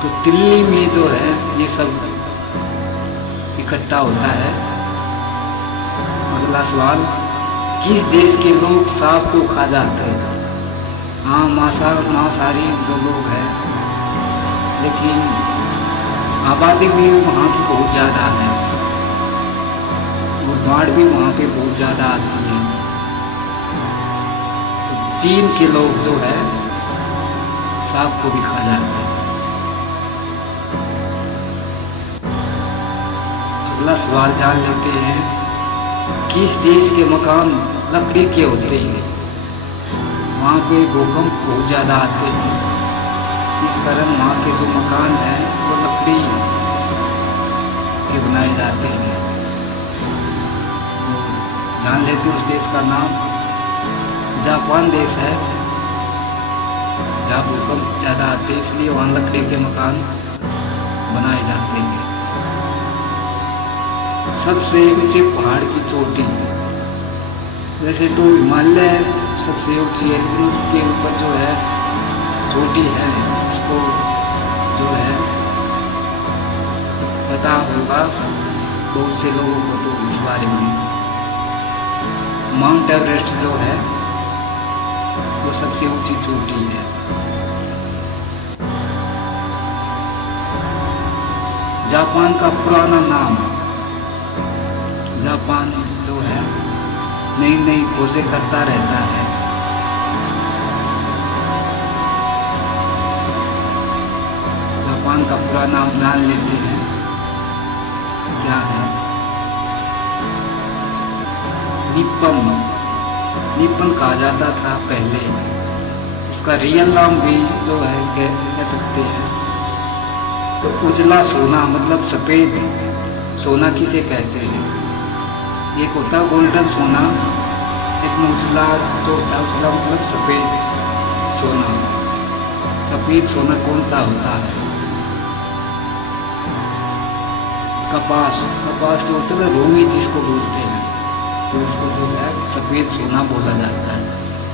तो तिल्ली में जो है ये सब इकट्ठा होता है। अगला सवाल, किस देश के लोग सांप को खा जाते हैं? हाँ, मांसाहारी जो लोग हैं, लेकिन आबादी भी वहाँ की बहुत ज़्यादा है और बाढ़ भी वहाँ पे बहुत ज़्यादा आती है। तो चीन के लोग जो है सांप को भी खा जाते हैं। अगला सवाल जान लेते हैं, किस देश के मकान लकड़ी के होते हैं? वहाँ पे भूकंप बहुत ज़्यादा आते हैं, इस कारण वहाँ के जो मकान हैं वो लकड़ी के बनाए जाते हैं। तो जान लेते उस देश का नाम, जापान देश है, जहाँ भूकंप ज़्यादा आते हैं इसलिए वहाँ लकड़ी के मकान बनाए जाते हैं। सबसे ऊंचे पहाड़ की चोटी, वैसे तो हिमालय सबसे ऊंची है, लेकिन उसके ऊपर जो है चोटी है, उसको जो है पता होगा बहुत से लोगों को तो इस बारे में। माउंट एवरेस्ट जो है वो सबसे ऊंची चोटी है। जापान का पुराना नाम, जापान जो है नई नई खोजें करता रहता है। जापान का पूरा नाम जान लेते हैं, क्या है? निप्पन, निप्पन कहा जाता था पहले, उसका रियल नाम भी जो है कह सकते हैं। तो उजला सोना मतलब सफ़ेद सोना किसे कहते हैं? एक होता गोल्डन सोना, एक में उजला जो होता है, उजला मतलब सफ़ेद सोना। सफ़ेद सोना कौन सा होता है? कपास, कपास जो होता है रोमी जिसको बोलते हैं, तो उसको जो है सफ़ेद सोना बोला जाता है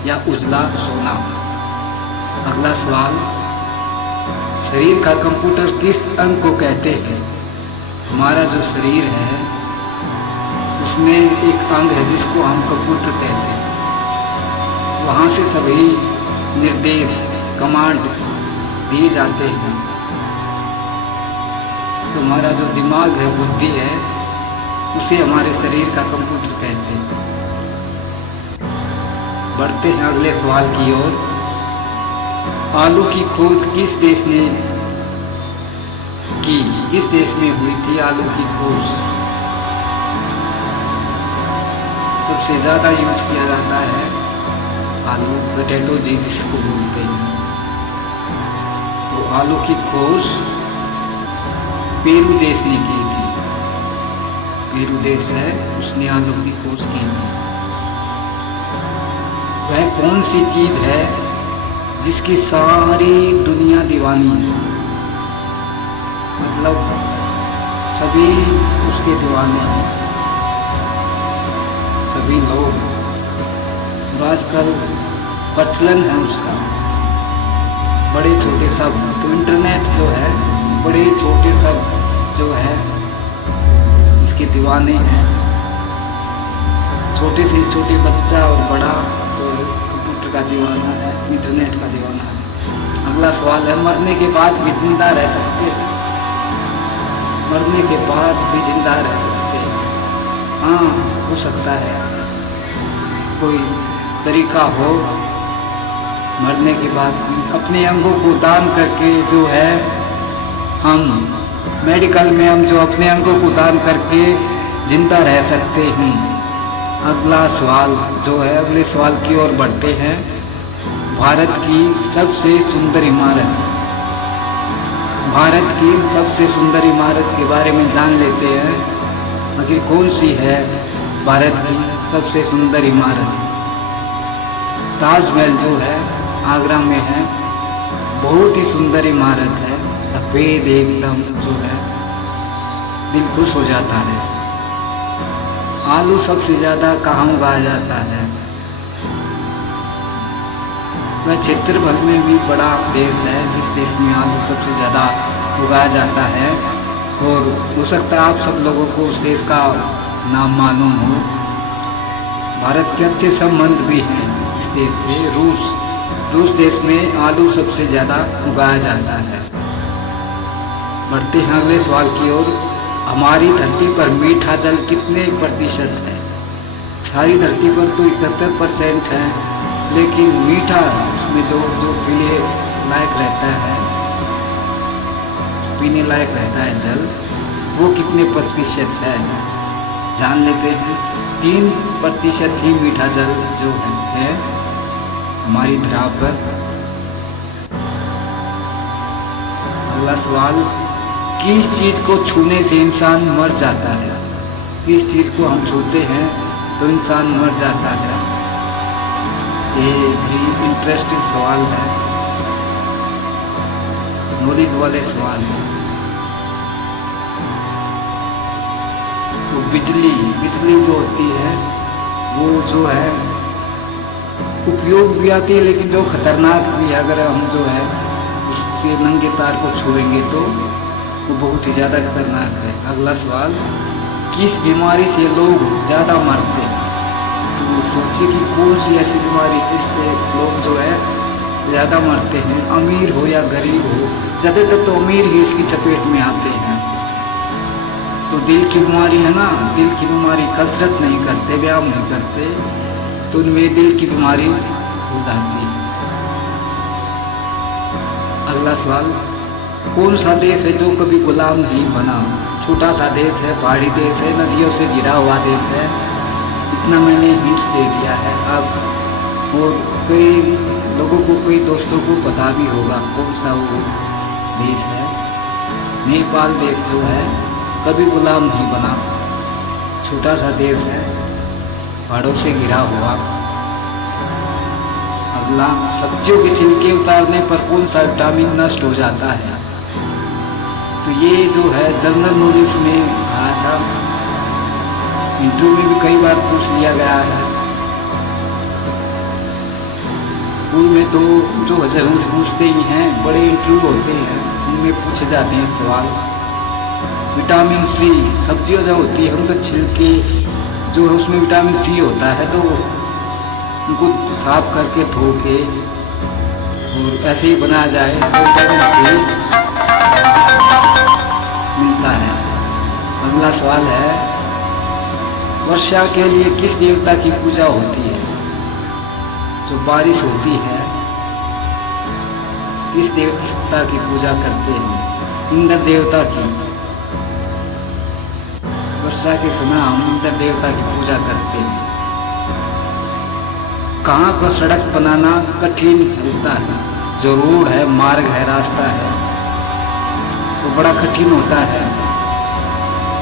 या उजला सोना। अगला सवाल, शरीर का कंप्यूटर किस अंग को कहते हैं? हमारा जो शरीर है उसमें एक अंग है जिसको हम कंप्यूटर कहते हैं, वहाँ से सभी निर्देश कमांड दिए जाते हैं। तो हमारा जो दिमाग है, बुद्धि है, उसे हमारे शरीर का कंप्यूटर कहते हैं। बढ़ते हैं अगले सवाल की ओर। आलू की खोज किस देश ने की? किस देश में हुई थी आलू की खोज? सबसे ज़्यादा यूज किया जाता है आलू, पोटैटो जिसको बोलते हैं। तो आलू की खोज पेरू देश ने की थी, पेरू देश है उसने आलू की खोज की थी। वह कौन सी चीज़ है जिसकी सारी दुनिया दीवानी है? मतलब सभी उसके दीवाने हैं, सभी लोग, आजकल प्रचलन है उसका, बड़े छोटे सब। तो इंटरनेट जो है, बड़े छोटे सब जो है इसके दीवाने हैं, छोटे से छोटे बच्चा और बड़ा तो कंप्यूटर का दीवाना है, इंटरनेट का दीवाना है। अगला सवाल है, मरने के बाद भी जिंदा रह सकते हैं? मरने के बाद भी जिंदा रह सकते हैं? हाँ, हो सकता है कोई तरीका हो मरने के बाद अपने अंगों को दान करके जो है हम मेडिकल में हम जो अपने अंगों को दान करके जिंदा रह सकते हैं। अगला सवाल जो है, अगले सवाल की ओर बढ़ते हैं। भारत की सबसे सुंदर इमारत, भारत की सबसे सुंदर इमारत के बारे में जान लेते हैं। आखिर कौन सी है भारत की सबसे सुंदर इमारत? ताजमहल जो है आगरा में है, बहुत ही सुंदर इमारत है, सफेद एकदम जो है दिल खुश हो जाता है। आलू सबसे ज्यादा कहाँ उगाया जाता है? वह क्षेत्रफल में भी बड़ा देश है जिस देश में आलू सबसे ज़्यादा उगाया जाता है। और हो सकता है आप सब लोगों को उस देश का नाम मालूम हो। भारत के अच्छे संबंध भी हैं इस देश से। रूस देश में आलू सबसे ज़्यादा उगाया जाता है। बढ़ते हैं अगले सवाल की ओर। हमारी धरती पर मीठा जल कितने प्रतिशत है? सारी धरती पर तो 71% है, लेकिन मीठा उसमें जो पीने लायक रहता है, पीने लायक रहता है जल, वो कितने प्रतिशत है जान लेते हैं। 3% ही मीठा जल जो है हमारी धरा पर। अगला सवाल, किस चीज को छूने से इंसान मर जाता है? किस चीज को हम छूते हैं तो इंसान मर जाता है? ये भी इंटरेस्टिंग सवाल है, नॉलेज वाले सवाल है। तो बिजली जो होती है वो जो है उपयोग भी आती है, लेकिन जो खतरनाक भी है। अगर हम जो है उसके नंगे तार को छुएंगे तो वो बहुत ही ज़्यादा खतरनाक है। अगला सवाल, किस बीमारी से लोग ज़्यादा मरते हैं? तो सोचिए कि कौन सी ऐसी बीमारी जिससे लोग जो है ज़्यादा मरते हैं, अमीर हो या गरीब हो। ज़्यादातर तो अमीर ही इसकी चपेट में आते हैं। तो दिल की बीमारी है ना, दिल की बीमारी, कसरत नहीं करते, व्यायाम नहीं करते, तो उनमें दिल की बीमारी हो जाती है। अगला सवाल, कौन सा देश है जो कभी गुलाम नहीं बना? छोटा सा देश है, पहाड़ी देश है, नदियों से घिरा हुआ देश है। इतना मैंने हिंट्स दे दिया है अब। और कई लोगों को, कई दोस्तों को पता भी होगा कौन सा वो देश है। नेपाल देश जो है कभी गुलाम नहीं बना, छोटा सा देश है, पहाड़ों से घिरा हुआ। अगला, सब्जियों के छिलके उतारने पर कौन सा विटामिन नष्ट हो जाता है? तो ये जो है जनरल नॉलेज में आया था, इंटरव्यू में भी कई बार पूछ लिया गया है। स्कूल में तो जो जरूर पूछते ही हैं, बड़े इंटरव्यू होते हैं उनमें पूछे जाते हैं सवाल। विटामिन सी, सब्जियों जो होती है उनका छिलके जो है उसमें विटामिन सी होता है, तो उनको साफ करके धो के और ऐसे ही बनाया जाए तो विटामिन सी मिलता है। अगला सवाल है, वर्षा के लिए किस देवता की पूजा होती है? जो बारिश होती है किस देवता की पूजा करते हैं? इंद्र देवता की। वर्षा के समय हम इंद्र देवता की पूजा करते हैं। कहाँ पर सड़क बनाना कठिन होता है? जो रोड है, मार्ग है, रास्ता है, वो बड़ा कठिन होता है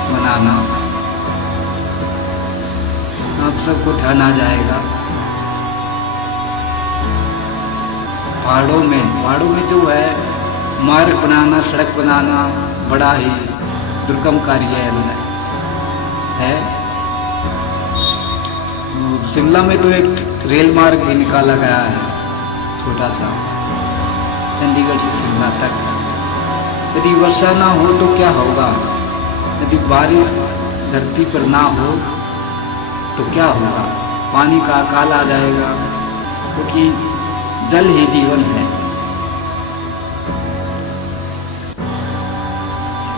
बनाना। आप सबको ध्यान आ जाएगा। पहाड़ों में जो है मार्ग बनाना, सड़क बनाना बड़ा ही दुर्गम कार्य है। शिमला में तो एक रेल मार्ग भी निकाला गया है, छोटा सा, चंडीगढ़ से शिमला तक। यदि वर्षा ना हो तो क्या होगा? यदि बारिश धरती पर ना हो तो क्या होगा? पानी का अकाल आ जाएगा, क्योंकि जल ही जीवन है।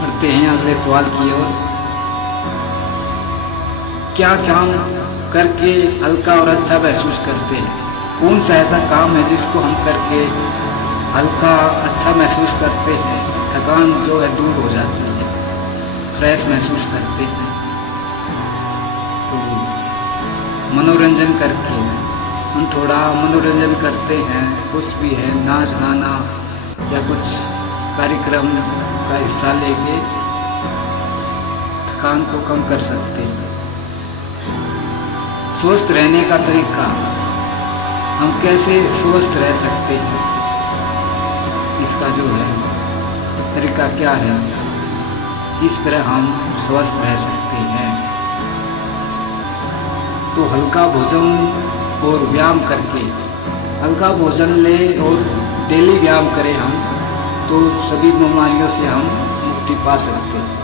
बढ़ते हैं अगले सवाल की ओर। क्या काम करके हल्का और अच्छा महसूस करते हैं? कौन सा ऐसा काम है जिसको हम करके हल्का अच्छा महसूस करते हैं, थकान जो है दूर हो जाती है, फ्रेश महसूस करते हैं? तो मनोरंजन करके हम थोड़ा मनोरंजन करते हैं, कुछ भी है, नाच गाना या कुछ कार्यक्रम का हिस्सा लेके थकान को कम कर सकते हैं। स्वस्थ रहने का तरीका, हम कैसे स्वस्थ रह सकते हैं, इसका जो है तरीका क्या है, किस तरह हम स्वस्थ रह सकते हैं? तो हल्का भोजन और व्यायाम करके, हल्का भोजन ले और डेली व्यायाम करें हम, तो सभी बीमारियों से हम मुक्ति पा सकते हैं।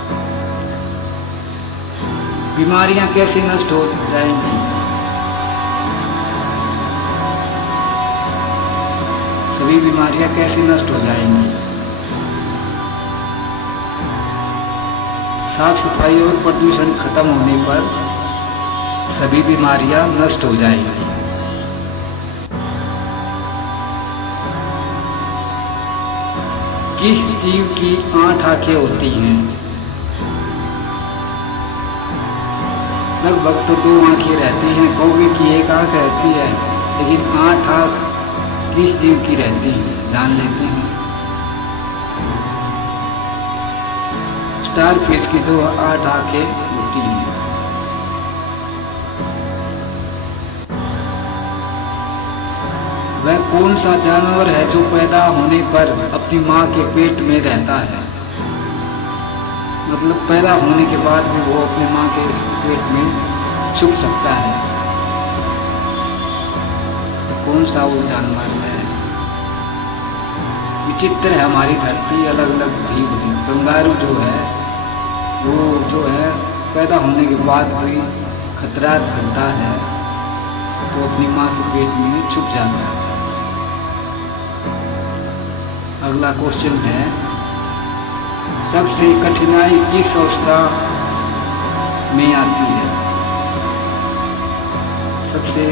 बीमारियां कैसे नष्ट हो जाएंगी? सभी बीमारियां कैसे नष्ट हो जाएंगी? साफ सफाई और प्रदूषण खत्म होने पर सभी बीमारियां नष्ट हो जाएंगी। किस जीव की 8 आंखें होती हैं? लगभग तो 2 आंखें रहती हैं, कौवे की 1 आंख रहती है, लेकिन 8 आंख किस जीव की रहती है, जान लेते हैं। स्टार फिश की जो 8 आंखें होती हैं। वह कौन सा जानवर है जो पैदा होने पर अपनी माँ के पेट में रहता है? मतलब पैदा होने के बाद भी वो अपनी माँ के पेट में छुप सकता है। कौन सा वो जानवर है? विचित्र है हमारी धरती, अलग अलग जीव है। कंगारू जो है वो जो है पैदा होने के बाद भी खतरा रहता है, तो अपनी माँ के पेट में छुप जाता है। अगला क्वेश्चन है, सबसे कठिनाई किस अवस्था में आती है? सबसे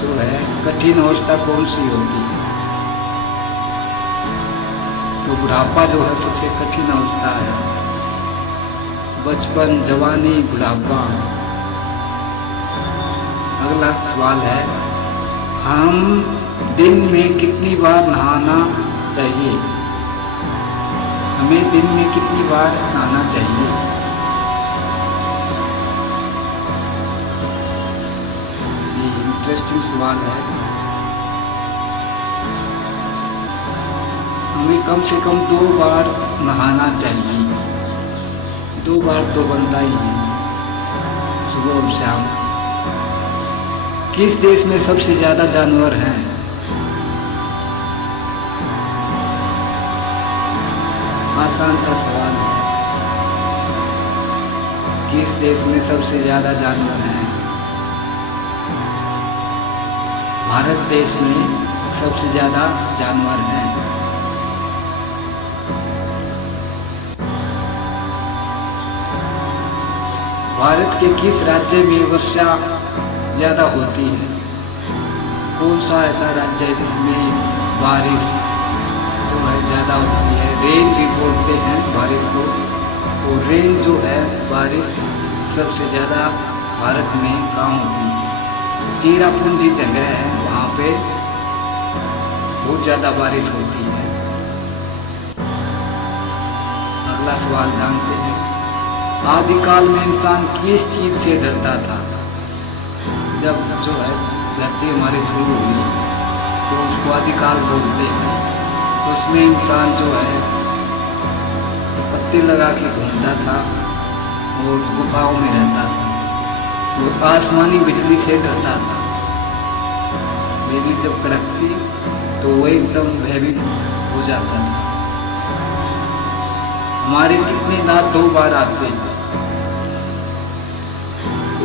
जो है कठिन अवस्था कौन सी होती है? तो बुढ़ापा जो है सबसे कठिन अवस्था है। बचपन, जवानी, बुढ़ापा। अगला सवाल है, हम दिन में कितनी बार नहाना चाहिए? हमें दिन में कितनी बार नहाना चाहिए? ये इंटरेस्टिंग सवाल है। हमें कम से कम 2 बार नहाना चाहिए। 2 बार तो बनता ही है, सुबह और शाम। किस देश में सबसे ज्यादा जानवर हैं? आसान सा सवाल है। किस देश में सबसे ज्यादा जानवर हैं? भारत देश में सबसे ज्यादा जानवर हैं। भारत के किस राज्य में वर्षा ज्यादा होती है? कौन सा ऐसा राज्य है जिसमें बारिश जो है ज़्यादा होती है? रेन भी बोलते हैं बारिश को। और रेन जो है बारिश सबसे ज़्यादा भारत में कहाँ होती है? चेरापूंजी जगह है, वहाँ पे बहुत ज़्यादा बारिश होती है। अगला सवाल जानते हैं, आदिकाल में इंसान किस चीज़ से डरता था? जब जो है धरती हमारी शुरू हुई तो उसको आदिकाल बोलते हैं। उसमें इंसान जो है पत्ते लगा के घूमता था और गुफाओं में रहता था। वो आसमानी बिजली से डरता था। बिजली जब कड़कती तो वो एकदम भयभीत हो जाता था। हमारे कितने दांत 2 बार आते हैं?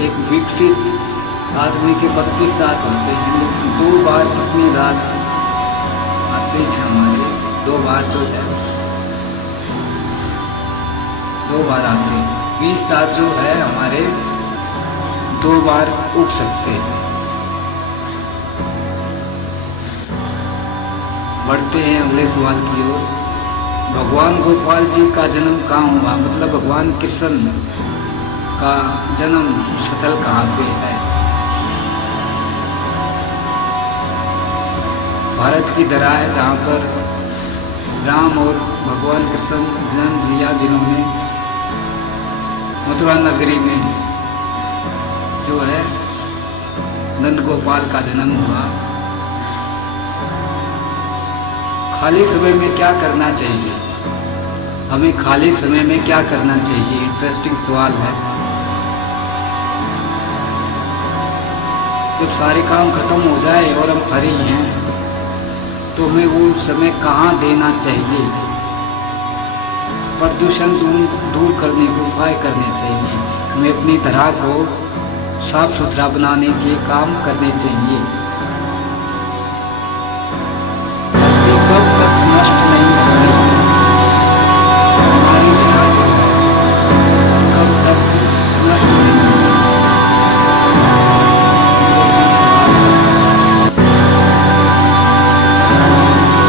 एक विकसित आदमी के 32 दांत होते हैं, लेकिन 2 बार कितने दांत आते हैं? हमारे 2 बार जो है 2 बार आते हैं। 20 दांत जो है हमारे 2 बार उग सकते हैं। बढ़ते हैं अगले सवाल की ओर। भगवान गोपाल जी का जन्म कहाँ हुआ? मतलब भगवान कृष्ण का जन्म स्थल कहाँ पे है? भारत की धरा है जहाँ पर राम और भगवान कृष्ण जन्म लिया, जिन्होंने मथुरा नगरी में जो है नंद गोपाल का जन्म हुआ। खाली समय में क्या करना चाहिए? हमें खाली समय में क्या करना चाहिए? इंटरेस्टिंग सवाल है। जब सारे काम खत्म हो जाए और हम फ्री हैं तो हमें वो समय कहाँ देना चाहिए? प्रदूषण दूर करने के उपाय करने चाहिए। हमें अपनी धरा को साफ सुथरा बनाने के काम करने चाहिए।